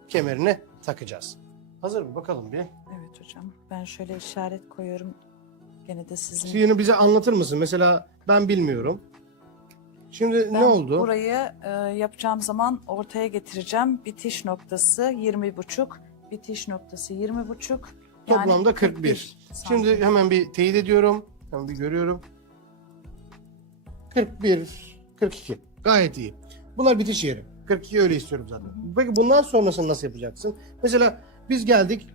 kemerini takacağız. Hazır mı? Bakalım bir. Evet hocam. Ben şöyle işaret koyuyorum. Gene de sizin... Şimdi bize anlatır mısın? Mesela ben bilmiyorum. Şimdi Ben ne oldu? burayı yapacağım zaman ortaya getireceğim. Bitiş noktası 20,5. Bitiş noktası 20,5. Toplamda 41. Şimdi hemen bir teyit ediyorum. Hemen bir görüyorum. 41, 42. Gayet iyi. Bunlar bitiş yeri. 42 öyle istiyorum zaten. Peki bundan sonrasını nasıl yapacaksın? Mesela biz geldik.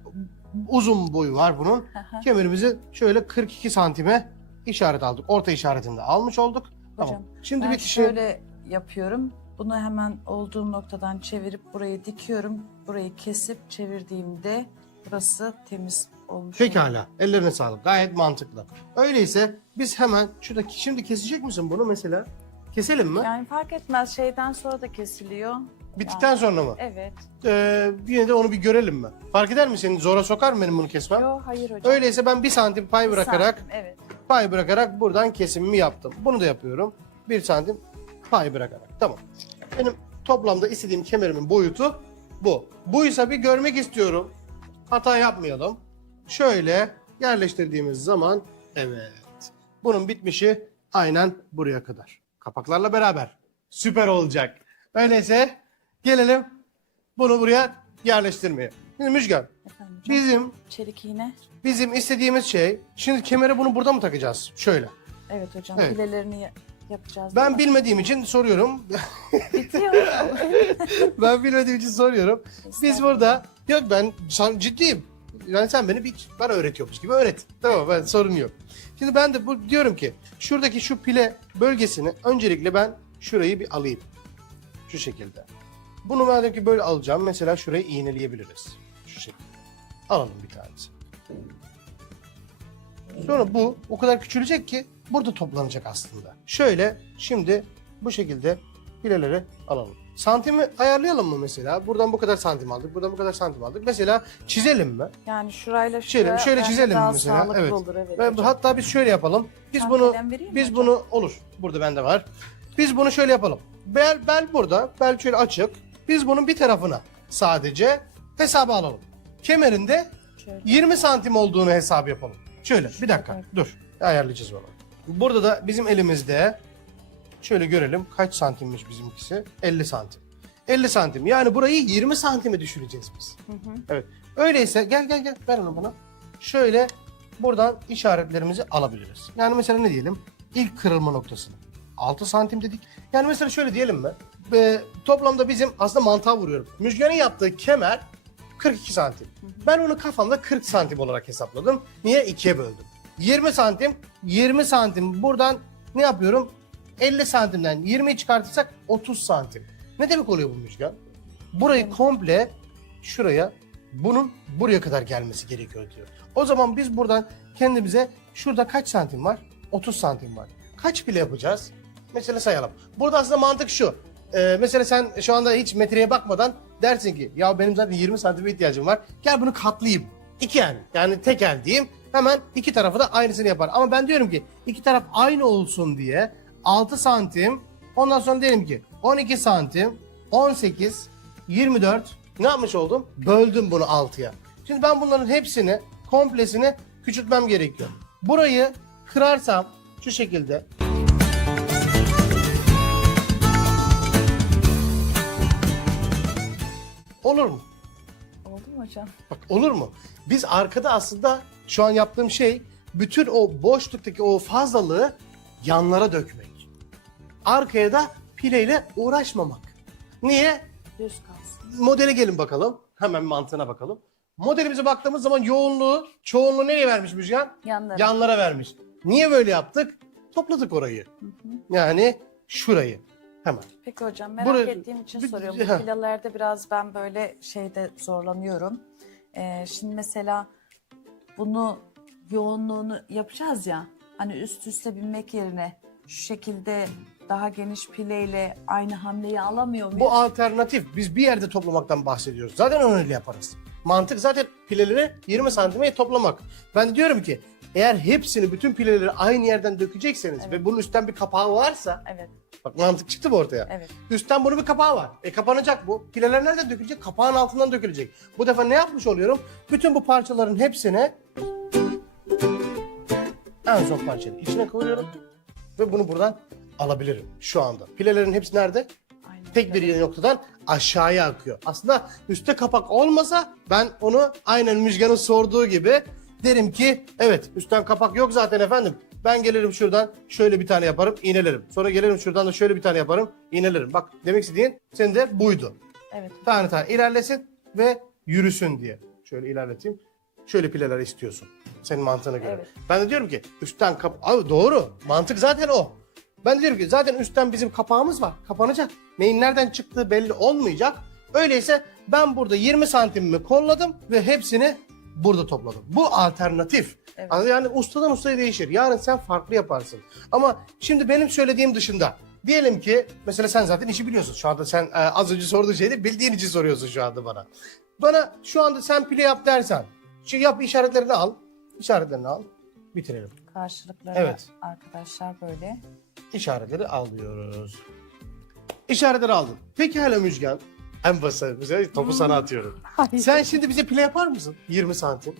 Uzun boyu var bunun. Kemerimizi şöyle 42 santime işaret aldık. Orta işaretini de almış olduk. Hocam, Tamam. Şimdi ben bitişi... şöyle yapıyorum. Bunu hemen olduğum noktadan çevirip burayı dikiyorum. Burayı kesip çevirdiğimde burası temiz olmuş. Pekala. Ellerine sağlık. Gayet mantıklı. Öyleyse biz hemen şuradaki, şimdi kesecek misin bunu mesela? Keselim mi? Yani fark etmez, şeyden sonra da kesiliyor. Bittikten sonra mı? Evet. Yine de onu bir görelim mi? Fark eder mi, seni zora sokar mı benim bunu kesmem? Yok, hayır hocam. Öyleyse ben 1 santim pay bırakarak Santim, evet. buradan kesimimi yaptım. Bunu da yapıyorum. 1 santim pay bırakarak. Tamam. Benim toplamda istediğim kemerimin boyutu bu. Buysa bir görmek istiyorum. Hata yapmayalım. Şöyle yerleştirdiğimiz zaman evet. Bunun bitmişi aynen buraya kadar. Kapaklarla beraber. Süper olacak. Öyleyse gelelim bunu buraya yerleştirmeye. Şimdi Müjgan, Efendim hocam. bizim Çelik iğne. istediğimiz şey, şimdi kemere bunu burada mı takacağız? Şöyle. Evet hocam. Evet. Filelerini yapacağız. Ben değil mi? bilmediğim için soruyorum. Bitiyor. Ben bilmediğim için soruyorum. Biz burada, yok ben ciddiyim. Yani sen beni bana öğretiyormuş gibi öğret. Tamam, ben sorun yok. Şimdi ben de diyorum ki şuradaki şu pile bölgesini öncelikle ben şurayı bir alayım. Şu şekilde. Bunu madem ki böyle alacağım, mesela şurayı iğneleyebiliriz. Şu şekilde. Alalım bir tanesi. Sonra bu o kadar küçülecek ki burada toplanacak aslında. Şöyle şimdi bu şekilde pileleri alalım. Santimi ayarlayalım mı mesela? Buradan bu kadar santim aldık, buradan bu kadar santim aldık. Mesela çizelim mi? Yani şurayla Şöyle bence çizelim daha mesela. sağlıklı Evet. olur. Evet Ve hocam. hatta biz şöyle yapalım. Biz Ben bunu kalem vereyim mi biz hocam? bunu olur. Burada bende var. Biz bunu şöyle yapalım. Bel burada. Bel şöyle açık. Biz bunun bir tarafına sadece hesaba alalım. Kemerinde Şöyle. 20 santim olduğunu hesap yapalım. Şöyle bir dakika Evet. dur. Ayarlayacağız onu. Burada da bizim elimizde şöyle görelim kaç santimmiş bizimkisi? 50 santim. 50 santim. Yani burayı 20 santime düşüreceğiz biz. Evet. Öyleyse gel ver onu bana. Şöyle buradan işaretlerimizi alabiliriz. Yani mesela ne diyelim? İlk kırılma noktasını 6 santim dedik. Yani mesela şöyle diyelim mi? Toplamda bizim aslında mantığa vuruyorum. Müjgan'ın yaptığı kemer 42 santim. Ben onu kafamda 40 santim olarak hesapladım. Niye? 2'ye böldüm. 20 santim buradan ne yapıyorum? 50 santimden 20'yi çıkartırsak 30 santim. Ne demek oluyor bu Müjgan? Burayı komple şuraya, bunun buraya kadar gelmesi gerekiyor diyor. O zaman biz buradan kendimize şurada kaç santim var? 30 santim var. Kaç pile yapacağız? Mesela sayalım. Burada aslında mantık şu. Mesela sen şu anda hiç metreye bakmadan dersin ki ya benim zaten 20 santime ihtiyacım var. Gel bunu katlayayım. İki el yani tek el diyeyim. Hemen iki tarafı da aynısını yapar. Ama ben diyorum ki iki taraf aynı olsun diye 6 santim, ondan sonra diyelim ki 12 santim, 18, 24 ne yapmış oldum? Böldüm bunu 6'ya. Şimdi ben bunların hepsini, komplesini küçültmem gerekiyor. Burayı kırarsam şu şekilde. Olur mu? Oldu mu hocam? Bak olur mu? Biz arkada aslında şu an yaptığım şey bütün o boşluktaki o fazlalığı yanlara dökmek. Arkaya da pileyle uğraşmamak. Niye? Düz kalsın. Modele gelin bakalım. Hemen mantığına bakalım. Modelimize baktığımız zaman yoğunluğu, çoğunluğu nereye vermiş Müjgan? Yanlara. Yanlara vermiş. Niye böyle yaptık? Topladık orayı. Yani şurayı. Hemen. Peki hocam merak Buraya- ettiğim için bir- soruyorum. ha. Bu pilalarda biraz ben böyle şeyde zorlanıyorum. Şimdi mesela bunu yoğunluğunu yapacağız ya. Hani üst üste binmek yerine şu şekilde daha geniş pileyle aynı hamleyi alamıyor muyuz? Bu alternatif. Biz bir yerde toplamaktan bahsediyoruz. Zaten onu öyle yaparız. Mantık zaten pileleri 20 santime toplamak. Ben diyorum ki eğer hepsini, bütün pileleri aynı yerden dökecekseniz Evet. ve bunun üstten bir kapağı varsa, Evet, bak mantık çıktı mı ortaya? evet. Üstten bunun bir kapağı var. Kapanacak bu. Pileler nereden dökülecek? Kapağın altından dökülecek. Bu defa ne yapmış oluyorum? Bütün bu parçaların hepsini en son parçanın içine koyuyorum ve bunu buradan alabilirim şu anda. Pilelerin hepsi nerede? Aynen. Tek bir noktadan aşağıya akıyor. Aslında üstte kapak olmasa ben onu aynen Müjgan'ın sorduğu gibi derim ki evet üstten kapak yok zaten efendim. Ben gelirim şuradan şöyle bir tane yaparım iğnelerim. Sonra gelirim şuradan da şöyle bir tane yaparım iğnelerim. Bak demek istediğin senin de buydu. Evet. Tane tane ilerlesin ve yürüsün diye. Şöyle ilerleteyim. Şöyle pileler istiyorsun. Senin mantığına göre. Evet. Ben de diyorum ki üstten Abi doğru. Mantık zaten o. Ben de diyorum ki zaten üstten bizim kapağımız var. Kapanacak. Neyin nereden çıktığı belli olmayacak. Öyleyse ben burada 20 santimimi kolladım ve hepsini burada topladım. Bu alternatif. Evet. Yani ustadan ustaya değişir. Yarın sen farklı yaparsın. Ama şimdi benim söylediğim dışında diyelim ki mesela sen zaten işi biliyorsun. Şu anda sen az önce sorduğun şeyi bildiğin için soruyorsun şu anda bana. Bana şu anda sen pile yap dersen, yap işaretlerini al. İşaretlerini al. Bitirelim. Karşılıkları Evet. arkadaşlar böyle. İşaretleri alıyoruz. İşaretleri aldın. Peki hala Müjgan. En basit. Topu sana atıyorum. Hayır. Sen şimdi bize pile yapar mısın? 20 santim.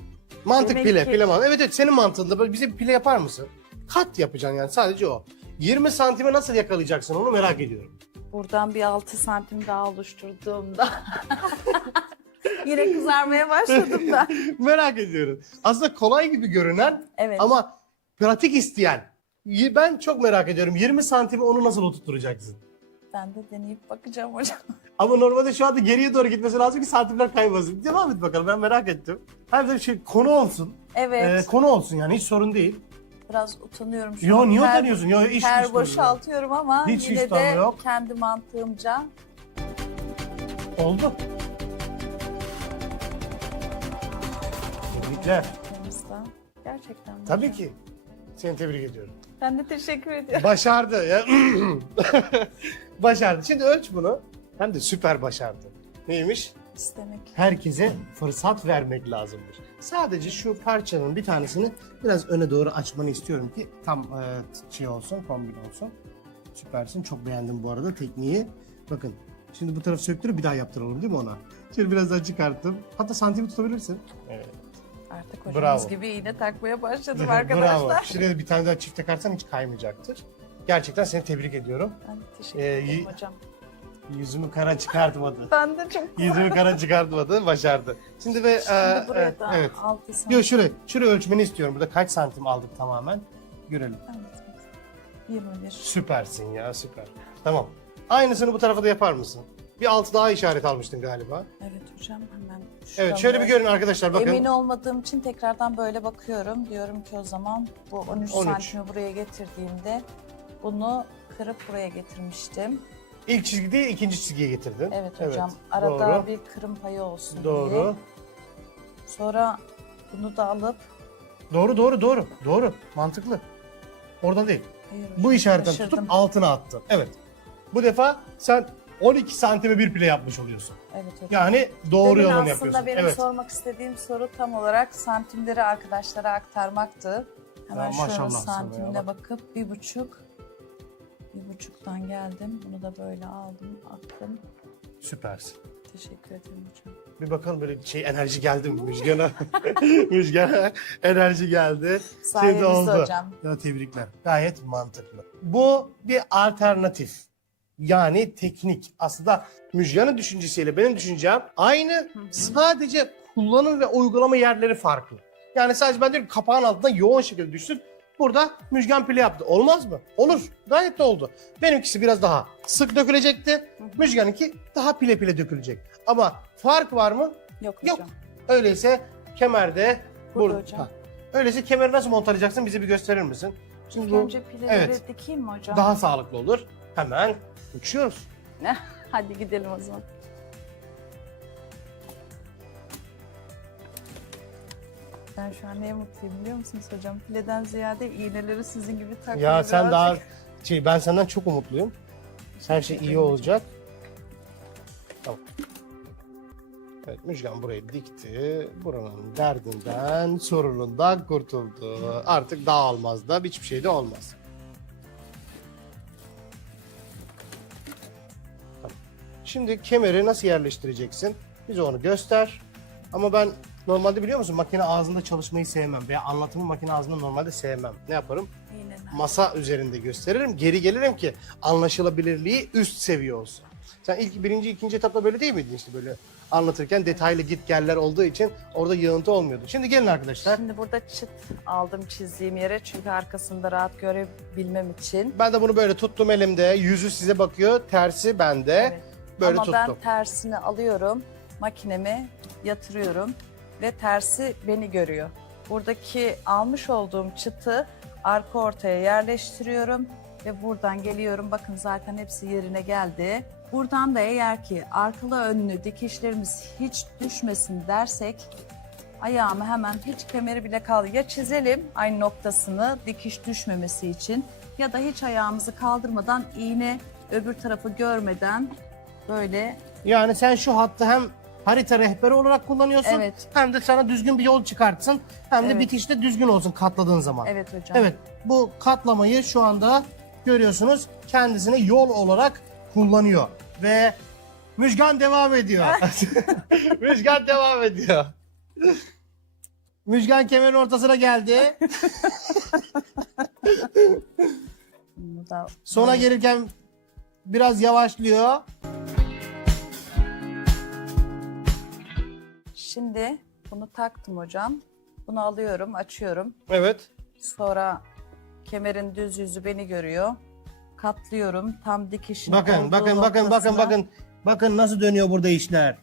Mantık Demek pile, ki- pile mantık. Evet evet senin mantığında böyle bize bir pile yapar mısın? Kat yapacaksın yani sadece o. 20 santime nasıl yakalayacaksın onu merak ediyorum. Buradan bir 6 santim daha oluşturduğumda yine kızarmaya başladım ben. Merak ediyorum. Aslında kolay gibi görünen Evet. ama pratik isteyen. Ben çok merak ediyorum. 20 santimi onu nasıl oturtacaksın? Ben de deneyip bakacağım hocam. Ama normalde şu anda geriye doğru gitmesi lazım ki santimler kaymasın. Devam et bakalım ben merak ettim. Hem de konu olsun. Evet. Konu olsun yani hiç sorun değil. Biraz utanıyorum şu Yo an. niye Ter- utanıyorsun? Yo iş Ter iş boşaltıyorum ama Hiç yine iştahı de yok. kendi mantığımca Oldu. Tebrikler. yanımızda. Gerçekten mi Tabii hocam? ki. Seni tebrik ediyorum. Ben de teşekkür ediyorum. Başardı. Ya. Başardı. Şimdi ölç bunu. Hem de süper başardı. Neymiş? İstemek. Herkese fırsat vermek lazımdır. Sadece şu parçanın bir tanesini biraz öne doğru açmanı istiyorum ki tam şey olsun, kombin olsun. Süpersin. Çok beğendim bu arada tekniği. Bakın. Şimdi bu tarafı söktürüp bir daha yaptıralım değil mi ona? Şimdi biraz daha çıkarttım. Hatta santimi tutabilirsin. Evet. Artık hocamız Bravo. gibi iğne takmaya başladım Bravo. arkadaşlar. Şuraya da bir tane daha çift takarsan hiç kaymayacaktır. Gerçekten seni tebrik ediyorum. Ben de teşekkür Ee, ederim y- hocam. Yüzümü kara çıkartmadı. Ben de çok Yüzümü kara çıkartmadı, başardı. Şimdi ve Şimdi buraya da evet. 6 santim. Yok şurayı ölçmeni istiyorum. Burada kaç santim aldık tamamen? Görelim. Evet. 21. Süpersin ya, süper. Tamam. Aynısını bu tarafa da yapar mısın? Bir altı daha işaret almıştın galiba. Evet hocam hemen Evet, şöyle bir görün arkadaşlar bakın. Emin olmadığım için tekrardan böyle bakıyorum. Diyorum ki o zaman bu 13 13. santimi buraya getirdiğimde bunu kırıp buraya getirmiştim. İlk çizgi değil, ikinci çizgiye getirdin. Evet hocam. Arada Doğru. bir kırım payı olsun diye. Doğru. Sonra bunu da alıp Doğru. Mantıklı. Oradan değil. Hayır hocam, Bu işaretten şaşırdım. tutup altına attın. Evet. Bu defa sen 12 santime bir pile yapmış oluyorsun. Evet hocam. Yani doğru Demin yolunu yapıyorsun. aslında benim Evet. sormak istediğim soru tam olarak santimleri arkadaşlara aktarmaktı. Hemen Ya şöyle maşallah sana ya, santimine bak. bakıp 1,5'tan geldim. Bunu da böyle aldım, attım. Süpersin. Teşekkür ederim hocam. Bir bakalım böyle enerji geldi mi Müjgan'a? Müjgan'a enerji geldi. Sayenizde oldu. hocam. Ya tebrikler. Gayet mantıklı. Bu bir alternatif. Yani teknik. Aslında Müjgan'ın düşüncesiyle benim düşüncem aynı. Sadece kullanım ve uygulama yerleri farklı. Yani sadece ben diyorum ki kapağın altında yoğun şekilde düşsün. Burada Müjgan pile yaptı. Olmaz mı? Olur. Gayet de oldu. Benimkisi biraz daha sık dökülecekti. Müjgan'ınki daha pile pile dökülecek. Ama fark var mı? Yok Yok. hocam. Öyleyse kemerde Burada hocam. Ha. Öyleyse kemeri nasıl montalayacaksın bize bir gösterir misin? Şimdi İlk bu önce pileleri evet. dikeyim mi hocam? daha sağlıklı olur. Hemen uçuyoruz. Hadi gidelim o zaman. Ben şu an neye mutluyum biliyor musunuz hocam? Pileden ziyade iğneleri sizin gibi takmayı Ya sen daha birazcık- ben senden çok umutluyum. Her şey iyi olacak. Tamam. Evet Müjgan burayı dikti. Buranın derdinden, sorunundan kurtuldu. Artık dağılmaz da hiçbir şey de olmaz. Tamam. Şimdi kemeri nasıl yerleştireceksin? Bize onu göster. Ama ben normalde biliyor musun makine ağzında çalışmayı sevmem veya anlatımı makine ağzında normalde sevmem. Ne yaparım? İğneler. Masa üzerinde gösteririm. Geri gelirim ki anlaşılabilirliği üst seviye olsun. Sen ilk birinci, ikinci etapta böyle değil miydin işte böyle anlatırken detaylı git geller olduğu için orada yığıntı olmuyordu. Şimdi gelin arkadaşlar. Şimdi burada çıt aldım çizdiğim yere çünkü arkasında rahat görebilmem için. Ben de bunu böyle tuttum elimde. Yüzü size bakıyor, tersi bende. Evet. Böyle Ama tuttum. ben tersini alıyorum, makineme yatırıyorum ve tersi beni görüyor. Buradaki almış olduğum çıtı arka ortaya yerleştiriyorum ve buradan geliyorum. Bakın zaten hepsi yerine geldi. Buradan da eğer ki arkalı önlü dikişlerimiz hiç düşmesin dersek ayağımı hemen hiç kemeri bile kaldı. Ya çizelim aynı noktasını dikiş düşmemesi için ya da hiç ayağımızı kaldırmadan iğne öbür tarafı görmeden böyle Yani sen şu hattı hem harita rehberi olarak kullanıyorsun Evet. hem de sana düzgün bir yol çıkartsın hem de Evet. bitişte düzgün olsun katladığın zaman. evet hocam. Evet, bu katlamayı şu anda görüyorsunuz kendisine yol olarak kullanıyor ve Müjgan devam ediyor. Müjgan devam ediyor. Müjgan kemerin ortasına geldi. Bunu da Sona gelirken biraz yavaşlıyor. Şimdi bunu taktım hocam. Bunu alıyorum, açıyorum. Evet. Sonra kemerin düz yüzü beni görüyor. Katlıyorum tam dikişin Bakın, olduğu bakın, bakın, bakın, noktasına. bakın. Bakın nasıl dönüyor burada işler.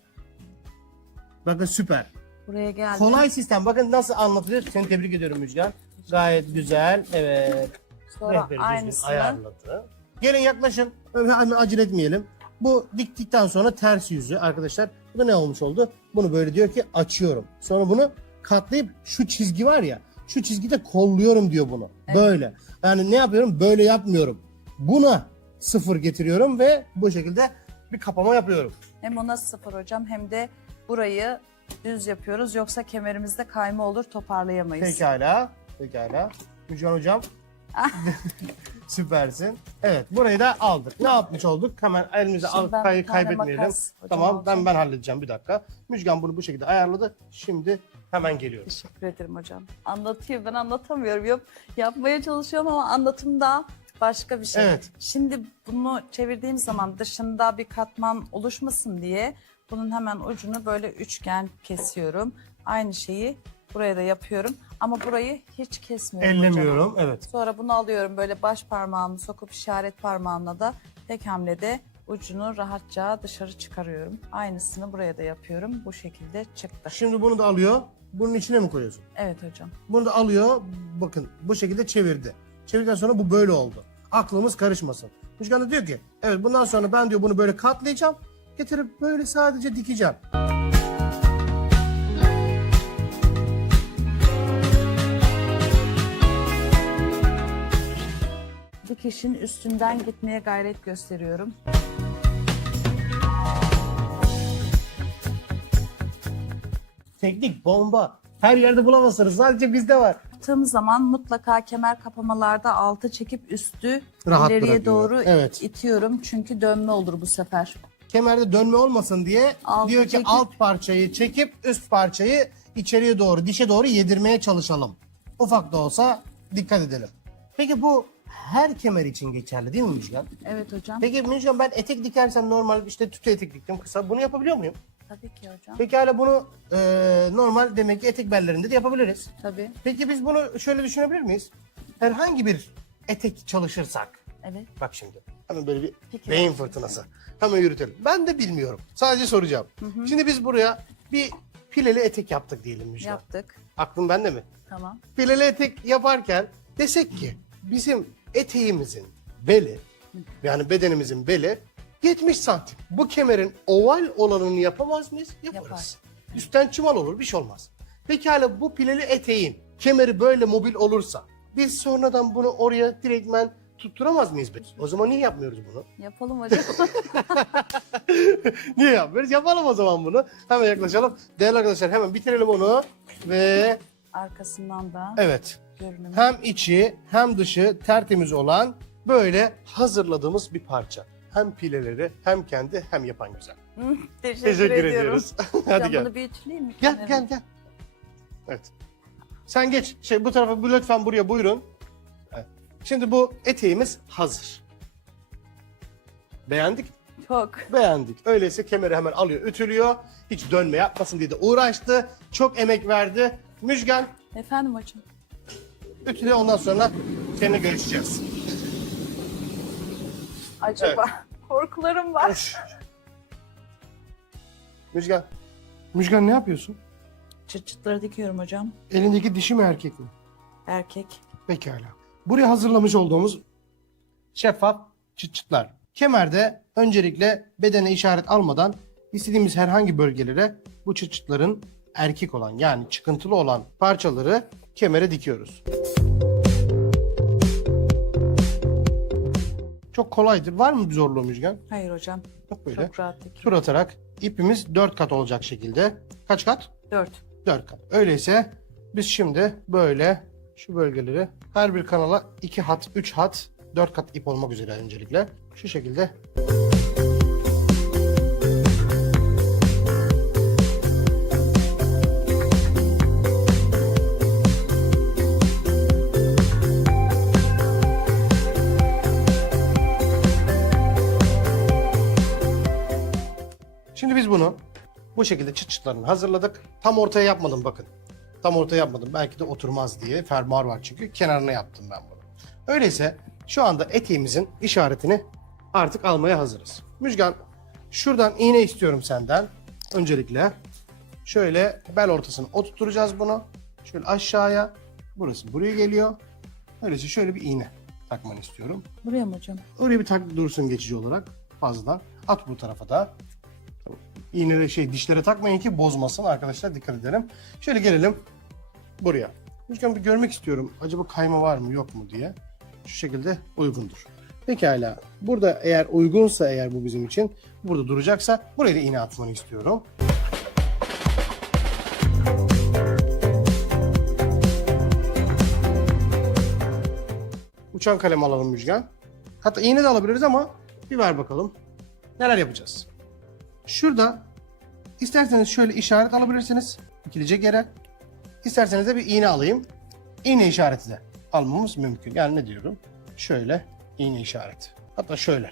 Bakın süper. Buraya geldim. Kolay sistem. Bakın nasıl anlatılıyor. Seni tebrik ediyorum Müjgan. Gayet güzel. Evet. Sonra Rehberi düzgün aynısını ayarladı. Gelin yaklaşın. Öyle hemen acele etmeyelim. Bu diktikten sonra ters yüzü arkadaşlar. Bu da ne olmuş oldu? Bunu böyle diyor ki açıyorum. Sonra bunu katlayıp şu çizgi var ya. Şu çizgide kolluyorum diyor bunu. Evet. Böyle. Yani ne yapıyorum? Böyle yapmıyorum. Buna sıfır getiriyorum ve bu şekilde bir kapama yapıyorum. hem ona sıfır hocam hem de burayı düz yapıyoruz. Yoksa kemerimizde kayma olur toparlayamayız. Pekala. Pekala. Müjgan hocam. Süpersin. Evet burayı da aldık. Ne yapmış olduk? Hemen elimize Şimdi al, ben bir tane kaybetmeyelim. makas hocam Tamam alacağım. ben halledeceğim bir dakika. Müjgan bunu bu şekilde ayarladı. Şimdi hemen geliyoruz. Teşekkür ederim hocam. Anlatıyor ben anlatamıyorum. Yapmaya çalışıyorum ama anlatımda başka bir şey. Evet. Şimdi bunu çevirdiğim zaman dışında bir katman oluşmasın diye bunun hemen ucunu böyle üçgen kesiyorum. Aynı şeyi buraya da yapıyorum ama burayı hiç kesmiyorum hocam. Ellemiyorum. Evet. Sonra bunu alıyorum böyle baş parmağımı sokup işaret parmağımla da tek hamlede ucunu rahatça dışarı çıkarıyorum. Aynısını buraya da yapıyorum. Bu şekilde çıktı. Şimdi bunu da alıyor. Bunun içine mi koyuyorsun? Evet hocam. Bunu da alıyor. Bakın bu şekilde çevirdi. Çevirdikten sonra bu böyle oldu. Aklımız karışmasın. Müjgan da diyor ki evet bundan sonra ben diyor bunu böyle katlayacağım. Getirip böyle sadece dikeceğim. dikişin üstünden gitmeye gayret gösteriyorum. Teknik bomba. Her yerde bulamazsınız. Sadece bizde var. Yaptığım zaman mutlaka kemer kapamalarda altı çekip üstü Rahat ileriye bırakıyorum. doğru Evet. itiyorum. Çünkü dönme olur bu sefer. Kemerde dönme olmasın diye Altı diyor ki çekip- alt parçayı çekip üst parçayı içeriye doğru, dişe doğru yedirmeye çalışalım. Ufak da olsa dikkat edelim. Peki bu her kemer için geçerli değil mi Müjgan? Evet hocam. Peki Müjgan, ben etek dikersem normal işte tütü etek diktim kısa. Bunu yapabiliyor muyum? Tabii ki hocam. Peki hala bunu normal demek ki etek bellerinde de yapabiliriz. Tabii. Peki biz bunu şöyle düşünebilir miyiz? Herhangi bir etek çalışırsak. Evet. Bak şimdi hemen böyle bir Peki. beyin fırtınası. Hemen yürütelim. Ben de bilmiyorum. Sadece soracağım. Şimdi biz buraya bir pileli etek yaptık diyelim Müjgan. Yaptık. Aklın bende mi? Tamam. Pileli etek yaparken desek ki bizim eteğimizin beli, yani bedenimizin beli 70 santim. Bu kemerin oval olanını yapamaz mıyız? Yaparız. Üstten çuval olur, bir şey olmaz. Pekala bu pileli eteğin kemeri böyle mobil olursa biz sonradan bunu oraya direktmen tutturamaz mıyız biz? O zaman niye yapmıyoruz bunu? Yapalım hocam. Niye yapmıyoruz? Yapalım o zaman bunu. Hemen yaklaşalım. Değerli arkadaşlar, hemen bitirelim onu ve Arkasından da evet. görünümü. Hem içi hem dışı tertemiz olan böyle hazırladığımız bir parça. Hem pileleri hem kendi hem yapan güzel. Teşekkür ediyoruz. Hadi Hocam gel. bunu bir ütüleyeyim mi? Gel kenara? gel gel. Evet. Sen geç. Bu tarafa lütfen buraya buyurun. Evet. Şimdi bu eteğimiz hazır. Beğendik mi? Çok. Beğendik. Öyleyse kemeri hemen alıyor, ütülüyor. Hiç dönme yapmasın diye de uğraştı. Çok emek verdi. Müjgan, Efendim hocam. ütüle, ondan sonra seninle görüşeceğiz. Acaba korkularım var. Müjgan. Müjgan, ne yapıyorsun? Çıt çıtları dikiyorum hocam. Elindeki dişi mi erkek mi? Erkek. Pekala. Buraya hazırlamış olduğumuz şeffaf çıt çıtlar. Kemerde öncelikle bedene işaret almadan istediğimiz herhangi bölgelere bu çıt çıtların erkek olan, yani çıkıntılı olan parçaları kemere dikiyoruz. Çok kolaydır. Var mı bir zorluğu Müjgan? Hayır hocam. Bak böyle. Çok rahat dikiyorum. Tur atarak ipimiz 4 kat olacak şekilde. Kaç kat? 4. 4 kat. Öyleyse biz şimdi böyle şu bölgeleri her bir kanala 2 hat, 3 hat, 4 kat ip olmak üzere öncelikle şu şekilde Şimdi biz bunu bu şekilde çıt çıtlarını hazırladık. Tam ortaya yapmadım bakın. Tam ortaya yapmadım. Belki de oturmaz diye. Fermuar var çünkü. Kenarına yaptım ben bunu. Öyleyse şu anda eteğimizin işaretini artık almaya hazırız. Müjgan, şuradan iğne istiyorum senden. Öncelikle şöyle bel ortasını oturtacağız bunu. Şöyle aşağıya. Burası buraya geliyor. Öyleyse şöyle bir iğne takmanı istiyorum. Buraya mı hocam? Oraya bir tak dursun geçici olarak. Fazla. At bu tarafa da. İğneleri dişlere takmayın ki bozmasın arkadaşlar, dikkat edelim. Şöyle gelelim buraya. Müjgan, bir görmek istiyorum. Acaba kayma var mı yok mu diye. Şu şekilde uygundur. Pekala. Burada eğer uygunsa, eğer bu bizim için burada duracaksa buraya da iğne atmanı istiyorum. Uçan kalem alalım Müjgan. Hatta iğne de alabiliriz ama bir ver bakalım. Neler yapacağız? Şurada isterseniz şöyle işaret alabilirsiniz. İkilecek yere. İsterseniz de bir iğne alayım. İğne işareti de almamız mümkün. Yani ne diyorum? Şöyle iğne işareti. Hatta şöyle.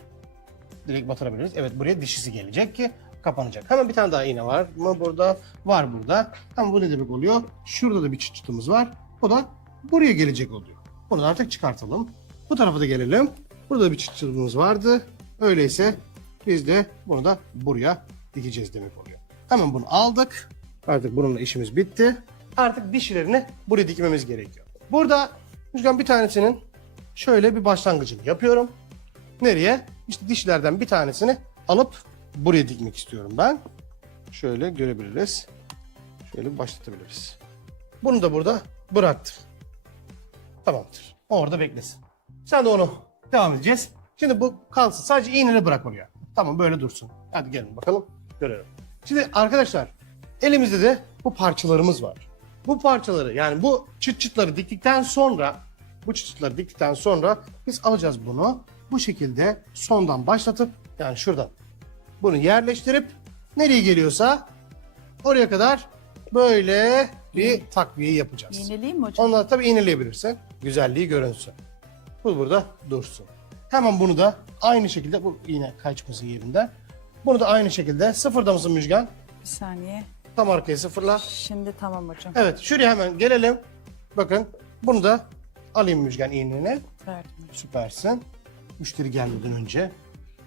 Direkt batırabiliriz. Evet, buraya dişisi gelecek ki kapanacak. Hemen bir tane daha iğne var mı burada? Var burada. Ama bu ne demek oluyor? Şurada da bir çıt çıtımız var. O da buraya gelecek oluyor. Bunu da artık çıkartalım. Bu tarafa da gelelim. Burada bir çıt çıtımız vardı. Öyleyse biz de bunu da buraya dikeceğiz demek oluyor. Hemen bunu aldık. Artık bununla işimiz bitti. Artık dişlerini buraya dikmemiz gerekiyor. Burada Müjgan, bir tanesinin şöyle bir başlangıcını yapıyorum. Nereye? İşte dişlerden bir tanesini alıp buraya dikmek istiyorum ben. Şöyle görebiliriz. Şöyle başlatabiliriz. Bunu da burada bıraktım. Tamamdır. Orada beklesin. Sen de onu devam edeceğiz. Şimdi bu kalsın. Sadece iğneni bırak oraya. Tamam böyle dursun. Hadi gelin bakalım. Görelim. Şimdi arkadaşlar elimizde de bu parçalarımız var. Bu parçaları yani bu çıt çıtları diktikten sonra biz alacağız bunu. Bu şekilde sondan başlatıp yani şuradan bunu yerleştirip nereye geliyorsa oraya kadar böyle bir takviye yapacağız. İğneleyeyim mi hocam? Ondan tabii iğneleyebilirsin. Güzelliği görünsün. Bu burada dursun. Hemen bunu da aynı şekilde bu iğne kaçmasın yerinden. Bunu da aynı şekilde sıfırda mısın Müjgan? Bir saniye. Tam arkaya sıfırla. Şimdi tamam hocam. Evet şuraya hemen gelelim. Bakın bunu da alayım Müjgan iğneni. Verdim. Süpersin. Müşteri gelmeden önce.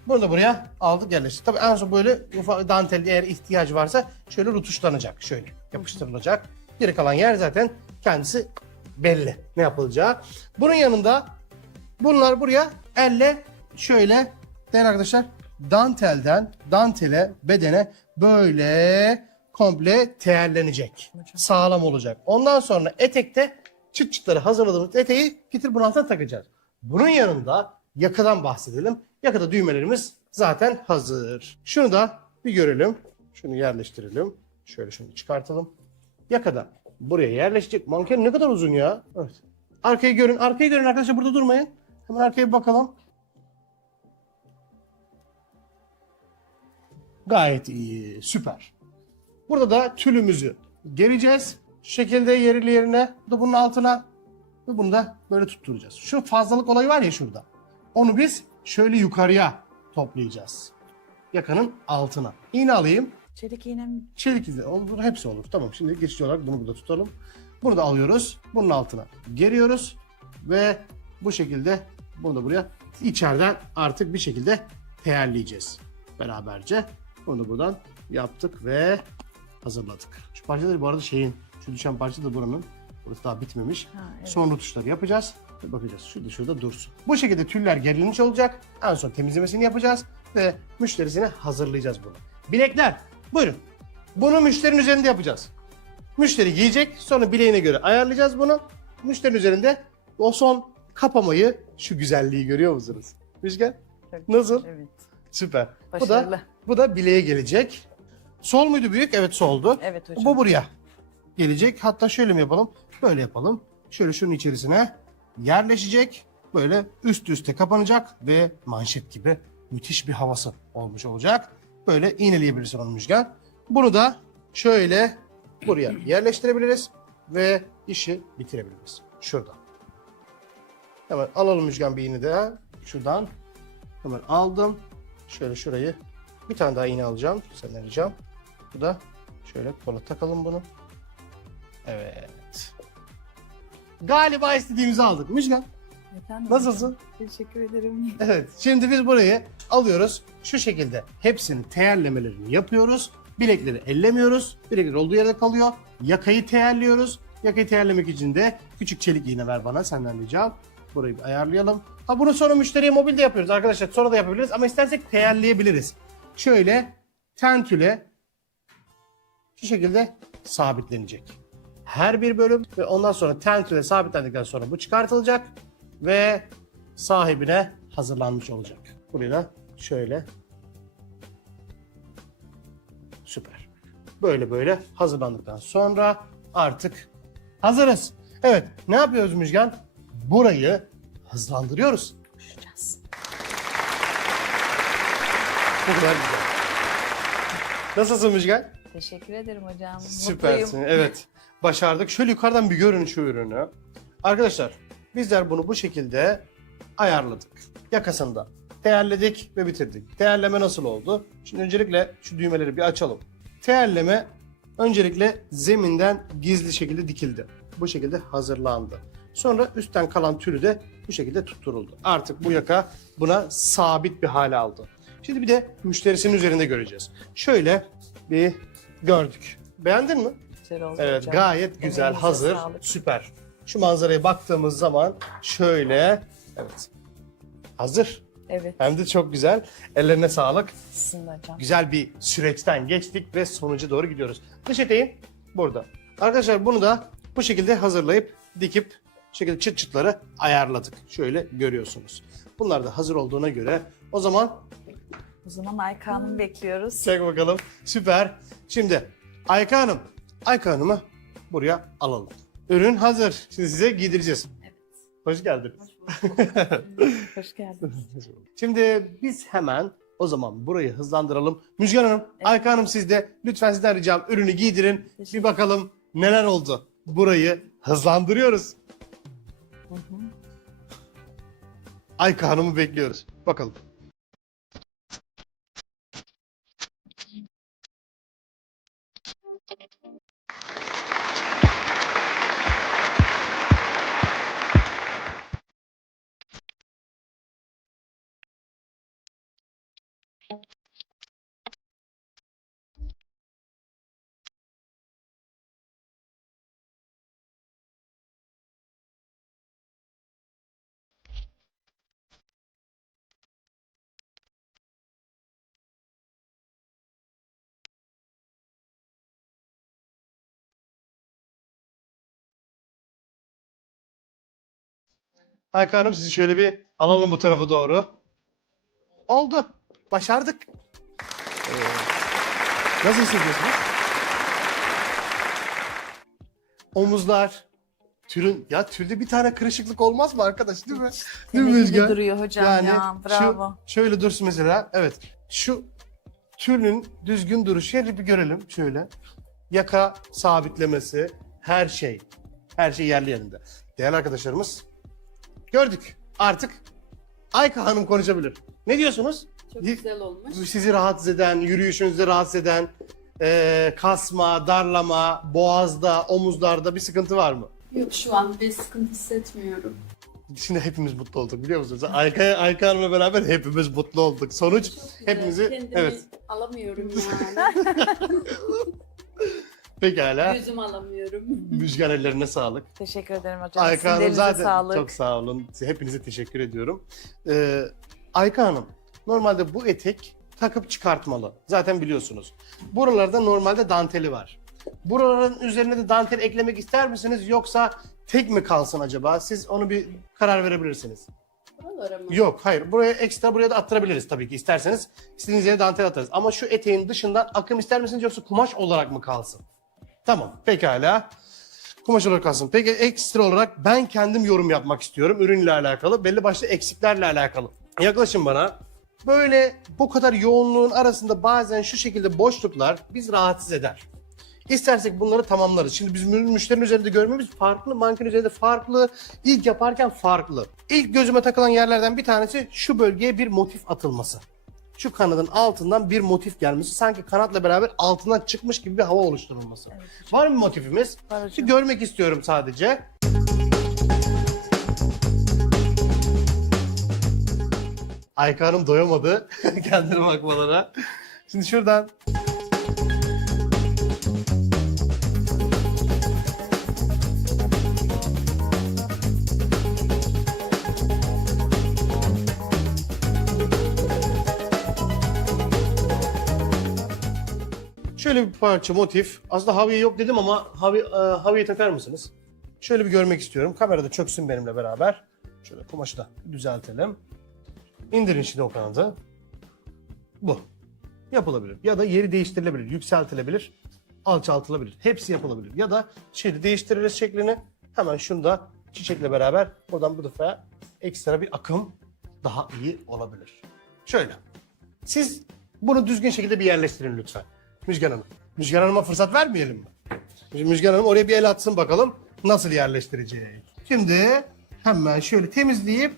Bunu da buraya aldık yerleştirdik. Tabii en son böyle ufak dantel eğer ihtiyacı varsa şöyle rutuşlanacak. Şöyle yapıştırılacak. Geri kalan yer zaten kendisi belli ne yapılacağı. Bunun yanında bunlar buraya elle şöyle değerli arkadaşlar dantelden dantele bedene böyle komple teerlenecek. Sağlam olacak. Ondan sonra etekte çıt çıtları hazırladığımız eteği getir bunun altına takacağız. Bunun yanında yakadan bahsedelim. Yakada düğmelerimiz zaten hazır. Şunu da bir görelim. Şunu yerleştirelim. Şöyle şunu çıkartalım. Yakada buraya yerleşecek. Manken ne kadar uzun ya. Evet. Arkayı görün. Arkayı görün arkadaşlar burada durmayın. Hemen arkaya bir bakalım. Gayet iyi. Süper. Burada da tülümüzü gereceğiz. Şu şekilde yerli yerine. Bu da bunun altına. Ve bunu da böyle tutturacağız. Şu fazlalık olayı var ya şurada. Onu biz şöyle yukarıya toplayacağız. Yakanın altına. İğne alayım. Çelik iğne mi? Çelik iğne olur. Hepsi olur. Tamam şimdi geçici olarak bunu burada tutalım. Bunu da alıyoruz. Bunun altına geriyoruz. Ve bu şekilde bunu da buraya içeriden artık bir şekilde teyarlayacağız. Beraberce. Bunu da buradan yaptık ve hazırladık. Şu parçaları bu arada şu düşen parça da buranın. Burası daha bitmemiş. Evet. Son rutuşları yapacağız. Ve bakacağız. Şurada dursun. Bu şekilde tüller gerilinmiş olacak. En son temizlemesini yapacağız. Ve müşterisine hazırlayacağız bunu. Bilekler. Buyurun. Bunu müşterinin üzerinde yapacağız. Müşteri giyecek. Sonra bileğine göre ayarlayacağız bunu. Müşterinin üzerinde o son kapamayı, şu güzelliği görüyor musunuz? Müjgan. Nasıl? Evet. Süper. Başarılı. Bu da bileğe gelecek. Sol muydu büyük? Evet soldu. Evet hocam. Bu buraya gelecek. Hatta şöyle mi yapalım? Böyle yapalım. Şöyle şunun içerisine yerleşecek. Böyle üst üste kapanacak ve manşet gibi müthiş bir havası olmuş olacak. Böyle iğneleyebilirsin onu Müjgan. Bunu da şöyle buraya yerleştirebiliriz ve işi bitirebiliriz. Şuradan. Hemen alalım Müjgan bir iğne daha. Şuradan. Hemen aldım. Şöyle şurayı bir tane daha iğne alacağım. Senden ricam. Bu da şöyle kola takalım bunu. Evet. Galiba istediğimizi aldık. Müjgan Efendim nasılsın? hocam? Teşekkür ederim. Evet. Şimdi biz burayı alıyoruz. Şu şekilde hepsinin teyerlemelerini yapıyoruz. Bilekleri ellemiyoruz. Bilekler olduğu yerde kalıyor. Yakayı teyerliyoruz. Yakayı teyerlemek için de küçük çelik iğne ver bana senden ricam. Burayı bir ayarlayalım. Ha bunu sonra müşteriye mobilde yapıyoruz arkadaşlar. Sonra da yapabiliriz ama istersek teyerleyebiliriz. Şöyle tentüle şu şekilde sabitlenecek. Her bir bölüm ve ondan sonra tentüle sabitlendikten sonra bu çıkartılacak ve sahibine hazırlanmış olacak. Burayı da şöyle süper. Böyle hazırlandıktan sonra artık hazırız. Evet, ne yapıyoruz Müjgan? Burayı hızlandırıyoruz. Konuşacağız. Bu kadar güzel. Nasılsın Müjgan? Teşekkür ederim hocam. Süpersin. Mutluyum. Evet. Başardık. Şöyle yukarıdan bir görün şu ürünü. Arkadaşlar bizler bunu bu şekilde ayarladık. Yakasında teyerledik ve bitirdik. Teyerleme nasıl oldu? Şimdi öncelikle şu düğmeleri bir açalım. Teyerleme öncelikle zeminden gizli şekilde dikildi. Bu şekilde hazırlandı. Sonra üstten kalan tülü de bu şekilde tutturuldu. Artık bu yaka buna sabit bir hale aldı. Şimdi bir de müşterisinin üzerinde göreceğiz. Şöyle bir gördük. Beğendin mi? Güzel oldu Evet, hocam. gayet güzel, Emeğinize hazır, sağlık. süper. Şu manzaraya baktığımız zaman şöyle, evet, hazır. Evet. Hem de çok güzel. Ellerine sağlık. Sizin de hocam. Güzel bir süreçten geçtik ve sonuca doğru gidiyoruz. Dış eteğim burada. Arkadaşlar bunu da bu şekilde hazırlayıp dikip Şu şekilde çıt çıtları ayarladık. Şöyle görüyorsunuz. Bunlar da hazır olduğuna göre o zaman O zaman Ayka Hanım bekliyoruz. çek bakalım. Süper. Şimdi Ayka Hanım'ı buraya alalım. Ürün hazır. Şimdi size giydireceğiz. Evet. Hoş geldin. Hoş geldiniz. Şimdi biz hemen o zaman burayı hızlandıralım. Müjgan Hanım, Ayka Hanım siz de lütfen sizden ricam ürünü giydirin. Bir bakalım neler oldu. Burayı hızlandırıyoruz. Ayka Hanım'ı bekliyoruz. Bakalım. Ayka Hanım sizi şöyle bir alalım bu tarafa doğru. Oldu. Başardık. Nasıl hissediyorsunuz? Omuzlar. Tülde bir tane kırışıklık olmaz mı arkadaş değil mi? Değil mi Deli gibi Müjgan? duruyor hocam ya. Bravo. Şöyle dursun mesela. Evet. Şu tülün düzgün duruşu. Şöyle bir görelim. Şöyle. Yaka sabitlemesi. Her şey. Her şey yerli yerinde. Değerli arkadaşlarımız. Gördük. Artık Ayka Hanım konuşabilir. Ne diyorsunuz? Çok güzel olmuş. Sizi rahatsız eden, yürüyüşünüzde rahatsız eden, kasma, darlama, boğazda, omuzlarda bir sıkıntı var mı? Yok, şu an bir sıkıntı hissetmiyorum. Şimdi hepimiz mutlu olduk biliyor musunuz? Ayka Hanım'la beraber hepimiz mutlu olduk. Sonuç hepimizi... Kendimi Evet. alamıyorum yani. Pekala. Yüzüm alamıyorum. Müjgan ellerine sağlık. Teşekkür ederim hocam. Ayka Sizin Hanım elinize zaten sağlık. çok sağ olun. Hepinize teşekkür ediyorum. Ayka Hanım, normalde bu etek takıp çıkartmalı. Zaten biliyorsunuz. Buralarda normalde danteli var. Buraların üzerine de dantel eklemek ister misiniz yoksa tek mi kalsın acaba? Siz onu bir karar verebilirsiniz. Buralara mı? Yok, hayır. Buraya da attırabiliriz tabii ki isterseniz. İstediğiniz yere dantel atarız. Ama şu eteğin dışından akım ister misiniz yoksa kumaş olarak mı kalsın? Tamam, pekala. Kumaş olarak kalsın. Peki ekstra olarak ben kendim yorum yapmak istiyorum. Ürünle alakalı, belli başlı eksiklerle alakalı. Yaklaşın bana. Böyle bu kadar yoğunluğun arasında bazen şu şekilde boşluklar bizi rahatsız eder. İstersek bunları tamamlarız. Şimdi biz müşterinin üzerinde görmemiz farklı, manken üzerinde farklı, ilk yaparken farklı. İlk gözüme takılan yerlerden bir tanesi şu bölgeye bir motif atılması. Şu kanadın altından bir motif gelmesi. Sanki kanatla beraber altından çıkmış gibi bir hava oluşturulması. Evet, Var mı motifimiz? Var hocam. Şimdi görmek istiyorum sadece. Ayka Hanım doyamadı kendine bakmalara. Şimdi şuradan şöyle bir parça motif. Aslında haviye yok dedim ama haviye takar mısınız? Şöyle bir görmek istiyorum. Kamerada çöksün benimle beraber. Şöyle kumaşı da düzeltelim. İndirin şimdi o kanadı. Bu. Yapılabilir. Ya da yeri değiştirilebilir. Yükseltilebilir. Alçaltılabilir. Hepsi yapılabilir. Ya da değiştiririz şeklini. Hemen şunu da çiçekle beraber buradan bu defa ekstra bir akım daha iyi olabilir. Şöyle. Siz bunu düzgün şekilde bir yerleştirin lütfen. Müjgan Hanım. Müjgan Hanım'a fırsat vermeyelim mi? Müjgan Hanım oraya bir el atsın bakalım nasıl yerleştirecek. Şimdi hemen şöyle temizleyip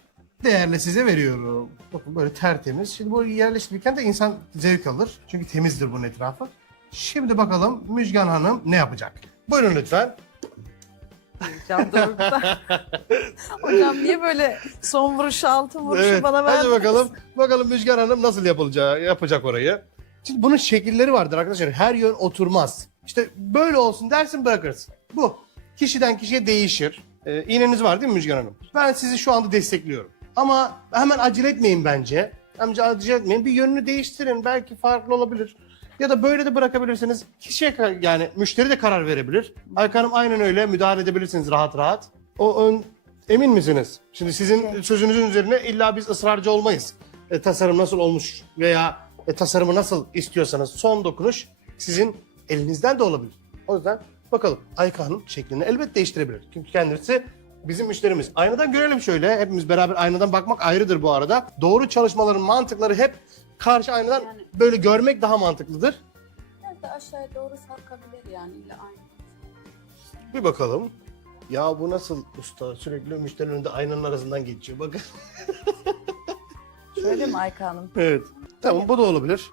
değerli size veriyorum. Bakın böyle tertemiz. Şimdi bu yerleştirirken de insan zevk alır. Çünkü temizdir bunun etrafı. Şimdi bakalım Müjgan Hanım ne yapacak? Buyurun lütfen. Hocam dorukta. Hocam niye böyle son vuruşu altın vuruşu Evet. bana Hadi verdiniz? bakalım. Bakalım Müjgan Hanım nasıl yapacak orayı. Şimdi bunun şekilleri vardır arkadaşlar. Her yön oturmaz. İşte böyle olsun dersin bırakırsın. Bu. Kişiden kişiye değişir. İğneniz var değil mi Müjgan Hanım? Ben sizi şu anda destekliyorum. Ama hemen acele etmeyin bence. Acele etmeyin. Bir yönünü değiştirin. Belki farklı olabilir. Ya da böyle de bırakabilirsiniz. Yani müşteri de karar verebilir. Ayka Hanım aynen öyle müdahale edebilirsiniz rahat rahat. O ön Emin misiniz? Şimdi sizin sözünüzün üzerine illa biz ısrarcı olmayız. Tasarım nasıl olmuş veya tasarımı nasıl istiyorsanız son dokunuş sizin elinizden de olabilir. O yüzden bakalım Ayka Hanım şeklini elbet değiştirebilir. Çünkü kendisi bizim müşterimiz. Aynadan görelim şöyle. Hepimiz beraber aynadan bakmak ayrıdır bu arada. Doğru çalışmaların mantıkları hep karşı aynadan Yani- böyle görmek daha mantıklıdır. Biraz da aşağıya doğru sarkabilir yani illa aynı. Bir bakalım. Ya bu nasıl usta? Sürekli müşterinin önünde aynanın arasından geçiyor. Bakın. Şöyle mi Ayka Hanım? Evet. Tamam bu da olabilir.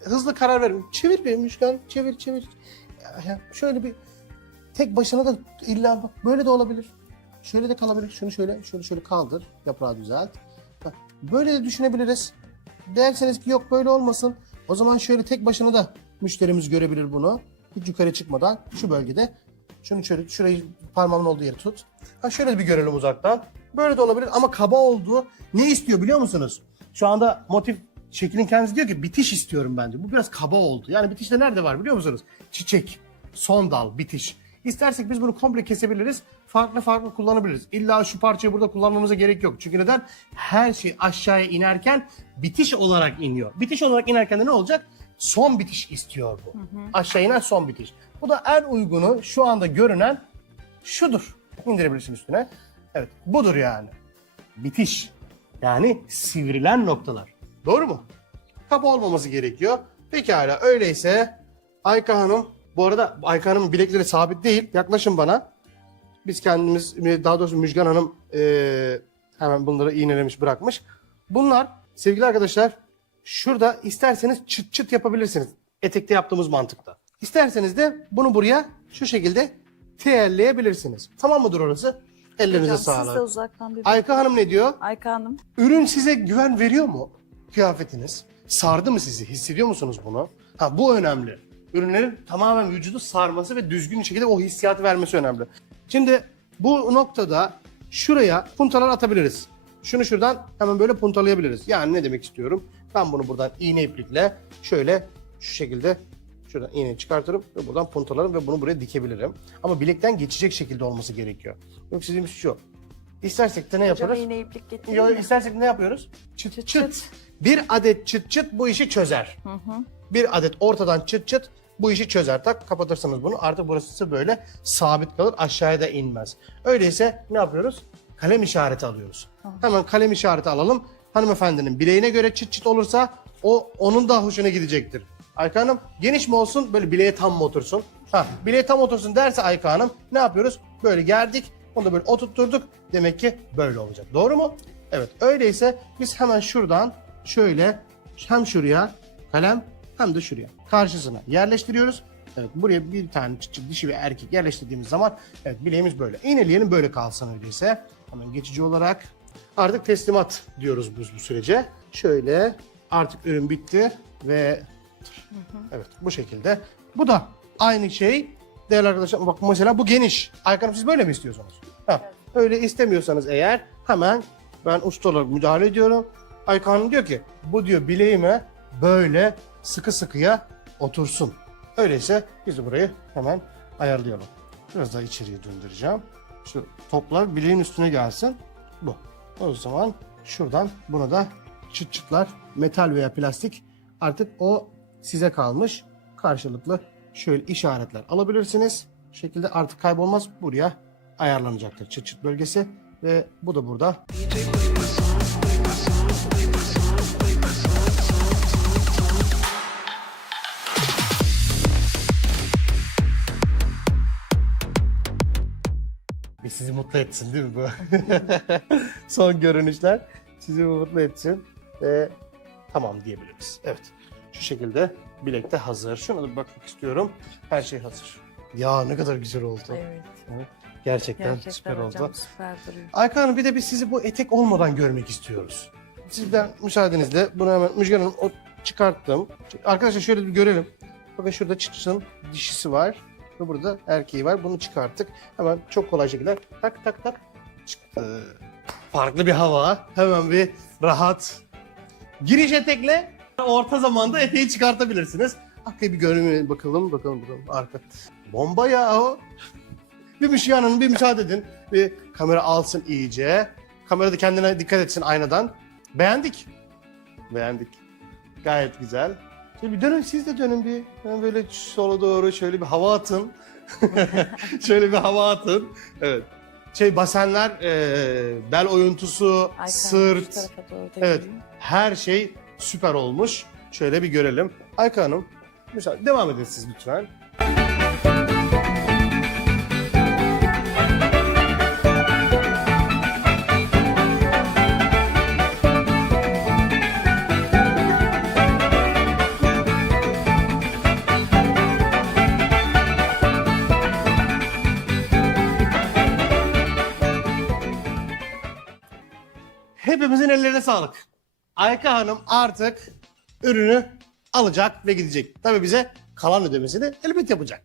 Hızlı karar verin. Çevir bir Müşkan. Çevir. Ya, şöyle bir tek başına da illa bak böyle de olabilir. Şöyle de kalabilir. Şunu şöyle kaldır. Yaprağı düzelt. Bak, böyle de düşünebiliriz. Derseniz ki yok böyle olmasın. O zaman şöyle tek başına da müşterimiz görebilir bunu. Hiç yukarı çıkmadan şu bölgede. Şunu şöyle şurayı parmağımın olduğu yeri tut. Ha şöyle bir görelim uzaktan. Böyle de olabilir ama kaba oldu. Ne istiyor biliyor musunuz? Şu anda motif şeklin kendisi diyor ki bitiş istiyorum bence. Bu biraz kaba oldu. Yani bitiş de nerede var biliyor musunuz? Çiçek, son dal, bitiş. İstersek biz bunu komple kesebiliriz. Farklı kullanabiliriz. İlla şu parçayı burada kullanmamıza gerek yok. Çünkü neden? Her şey aşağıya inerken bitiş olarak iniyor. Bitiş olarak inerken de ne olacak? Son bitiş istiyor bu. Aşağı inen son bitiş. Bu da en uygunu şu anda görünen şudur. İndirebilirsin üstüne. Evet budur yani. Bitiş. Yani sivrilen noktalar. Doğru mu? Kaba olmaması gerekiyor. Pekala öyleyse Ayka Hanım, bu arada Ayka Hanım'ın bilekleri sabit değil. Yaklaşın bana. Biz kendimiz, daha doğrusu Müjgan Hanım hemen bunları iğnelemiş bırakmış. Bunlar sevgili arkadaşlar şurada isterseniz çıt çıt yapabilirsiniz. Etekte yaptığımız mantıkta. İsterseniz de bunu buraya şu şekilde teyelleyebilirsiniz. Tamam mıdır orası? Ellerinize Hocam siz de sağlık. uzaktan bir Ayka Hanım ne diyor? Ayka Hanım. Ürün size güven veriyor mu? Kıyafetiniz. Sardı mı sizi? Hissediyor musunuz bunu? Ha bu önemli. Ürünlerin tamamen vücudu sarması ve düzgün şekilde o hissiyatı vermesi önemli. Şimdi bu noktada şuraya puntalar atabiliriz. Şunu şuradan hemen böyle puntalayabiliriz. Yani ne demek istiyorum? Ben bunu buradan iğne iplikle şöyle şu şekilde şuradan iğneyi çıkartırım ve buradan puntalarım ve bunu buraya dikebilirim. Ama bilekten geçecek şekilde olması gerekiyor. Yoksa dediğimiz şu. İstersek de ne Hocam yaparız? iğne iplik getireyim Yo, mi? istersek ne yapıyoruz? Çıt çıt. çıt. Bir adet çıt çıt bu işi çözer. Bir adet ortadan çıt çıt bu işi çözer. Tak kapatırsınız bunu. Artık burası böyle sabit kalır. Aşağıya da inmez. Öyleyse ne yapıyoruz? Kalem işareti alıyoruz. Hemen kalem işareti alalım. Hanımefendinin bileğine göre çıt çıt olursa onun da hoşuna gidecektir. Ayka Hanım geniş mi olsun böyle bileğe tam mı otursun? Bileğe tam otursun derse Ayka Hanım ne yapıyoruz? Böyle gerdik. Onu da böyle oturtturduk. Demek ki böyle olacak. Doğru mu? Evet. Öyleyse biz hemen şuradan şöyle hem şuraya kalem hem de şuraya karşısına yerleştiriyoruz. Evet buraya bir tane dişi ve erkek yerleştirdiğimiz zaman evet bileğimiz böyle. İğneleyelim böyle kalsın öyleyse. Hemen geçici olarak artık teslimat diyoruz biz bu sürece. Şöyle artık ürün bitti ve evet bu şekilde. Bu da aynı şey. Değerli arkadaşlar bak mesela bu geniş. Ayka Hanım siz böyle mi istiyorsunuz? Öyle istemiyorsanız eğer hemen ben usta olarak müdahale ediyorum. Ayka Hanım diyor ki bu diyor bileğime böyle sıkı sıkıya otursun. Öyleyse biz de burayı hemen ayarlayalım. Biraz daha içeriye döndüreceğim. Şu toplar bileğin üstüne gelsin. Bu. O zaman şuradan bunu da çıt çıtlar metal veya plastik artık o size kalmış. Karşılıklı şöyle işaretler alabilirsiniz. Bu şekilde artık kaybolmaz. Buraya ayarlanacaktır çıt çıt bölgesi ve bu da burada. Bir sizi mutlu etsin değil mi bu? Son görünüşler sizi mutlu etsin ve tamam diyebiliriz. Evet. Şu şekilde bilek de hazır. Şuna da bir bakmak istiyorum. Her şey hazır. Ya ne kadar güzel oldu. Evet. Gerçekten Gerçekten süper hocam oldu. süper duruyor. Ayka Hanım bir de biz sizi bu etek olmadan görmek istiyoruz. Sizden müsaadenizle bunu hemen Müjgan Hanım çıkarttım. Arkadaşlar şöyle bir görelim. Bakın şurada çıksın dişisi var. Ve burada erkeği var. Bunu çıkarttık. Hemen çok kolay şekilde tak tak tak çıktı. Farklı bir hava. Hemen bir rahat. Giriş etekle orta zamanda eteği çıkartabilirsiniz. Arkaya bir görün bakalım. Arka. Bomba ya o. Bir Müjgan Hanım bir müsaade edin. Bir kamera alsın iyice. Kamera da kendine dikkat etsin aynadan. Beğendik. Beğendik. Gayet güzel. Şöyle bir dönün, siz de dönün bir. Yani böyle sola doğru şöyle bir hava atın. Şöyle bir hava atın. Evet. Basenler, bel oyuntusu, Aykan, şu sırt. tarafa doğru da Evet. geleyim. Her şey süper olmuş. Şöyle bir görelim. Ayka Hanım, müsaade, devam edin siz lütfen. Hepimizin ellerine sağlık. Ayka Hanım artık ürünü alacak ve gidecek. Tabii bize kalan ödemesini elbet yapacak.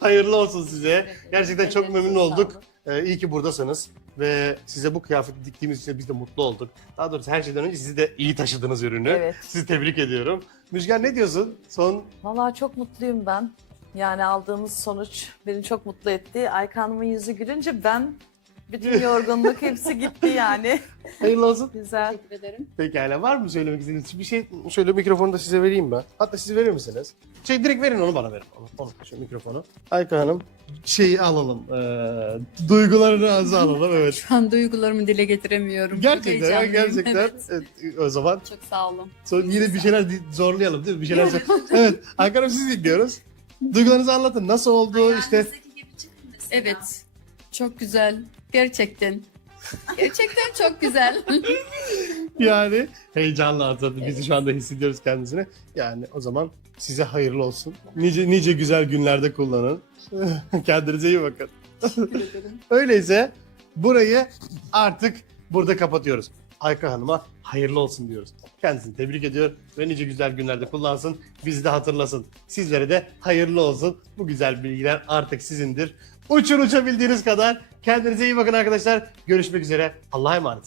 Hayırlı olsun size. Gerçekten çok memnun olduk. İyi ki buradasınız. Ve size bu kıyafeti diktiğimiz için biz de mutlu olduk. Daha doğrusu her şeyden önce sizi de iyi taşıdınız ürünü. Evet. Sizi tebrik ediyorum. Müjgan ne diyorsun? Son Vallahi çok mutluyum ben. Yani aldığımız sonuç beni çok mutlu etti. Aykan Hanım'ın yüzü gülünce ben bütün yorgunluk hepsi gitti yani. hayırlı olsun. Güzel. Teşekkür ederim. Pekala, var mı söylemek istediğiniz bir şey? Şöyle mikrofonu da size vereyim ben. Hatta siz verir misiniz? Direkt verin, onu bana verin. Onu, şu mikrofonu. Ayka Hanım şeyi alalım. Duygularını alalım, evet. Şu an duygularımı dile getiremiyorum. Çok Gerçekten, heyecanlıyım. gerçekten. Evet. Evet, o zaman Çok sağ olun. sonra yine bir şeyler zorlayalım değil mi? Bir şeyler evet, Ayka Hanım sizi dinliyoruz. Duygularınızı anlatın. Nasıl oldu işte? Evet. Çok güzel. Gerçekten. Gerçekten çok güzel. Yani heyecanlı atladı. Biz de şu anda hissediyoruz kendisini. Yani o zaman size hayırlı olsun. Nice güzel günlerde kullanın. Kendinize iyi bakın. Teşekkür ederim. Öyleyse burayı artık burada kapatıyoruz. Ayka Hanım'a hayırlı olsun diyoruz. Kendisini tebrik ediyor ve nice güzel günlerde kullansın. Bizi de hatırlasın. Sizlere de hayırlı olsun. Bu güzel bilgiler artık sizindir. Uçun uçabildiğiniz kadar. Kendinize iyi bakın arkadaşlar. Görüşmek üzere. Allah'a emanet.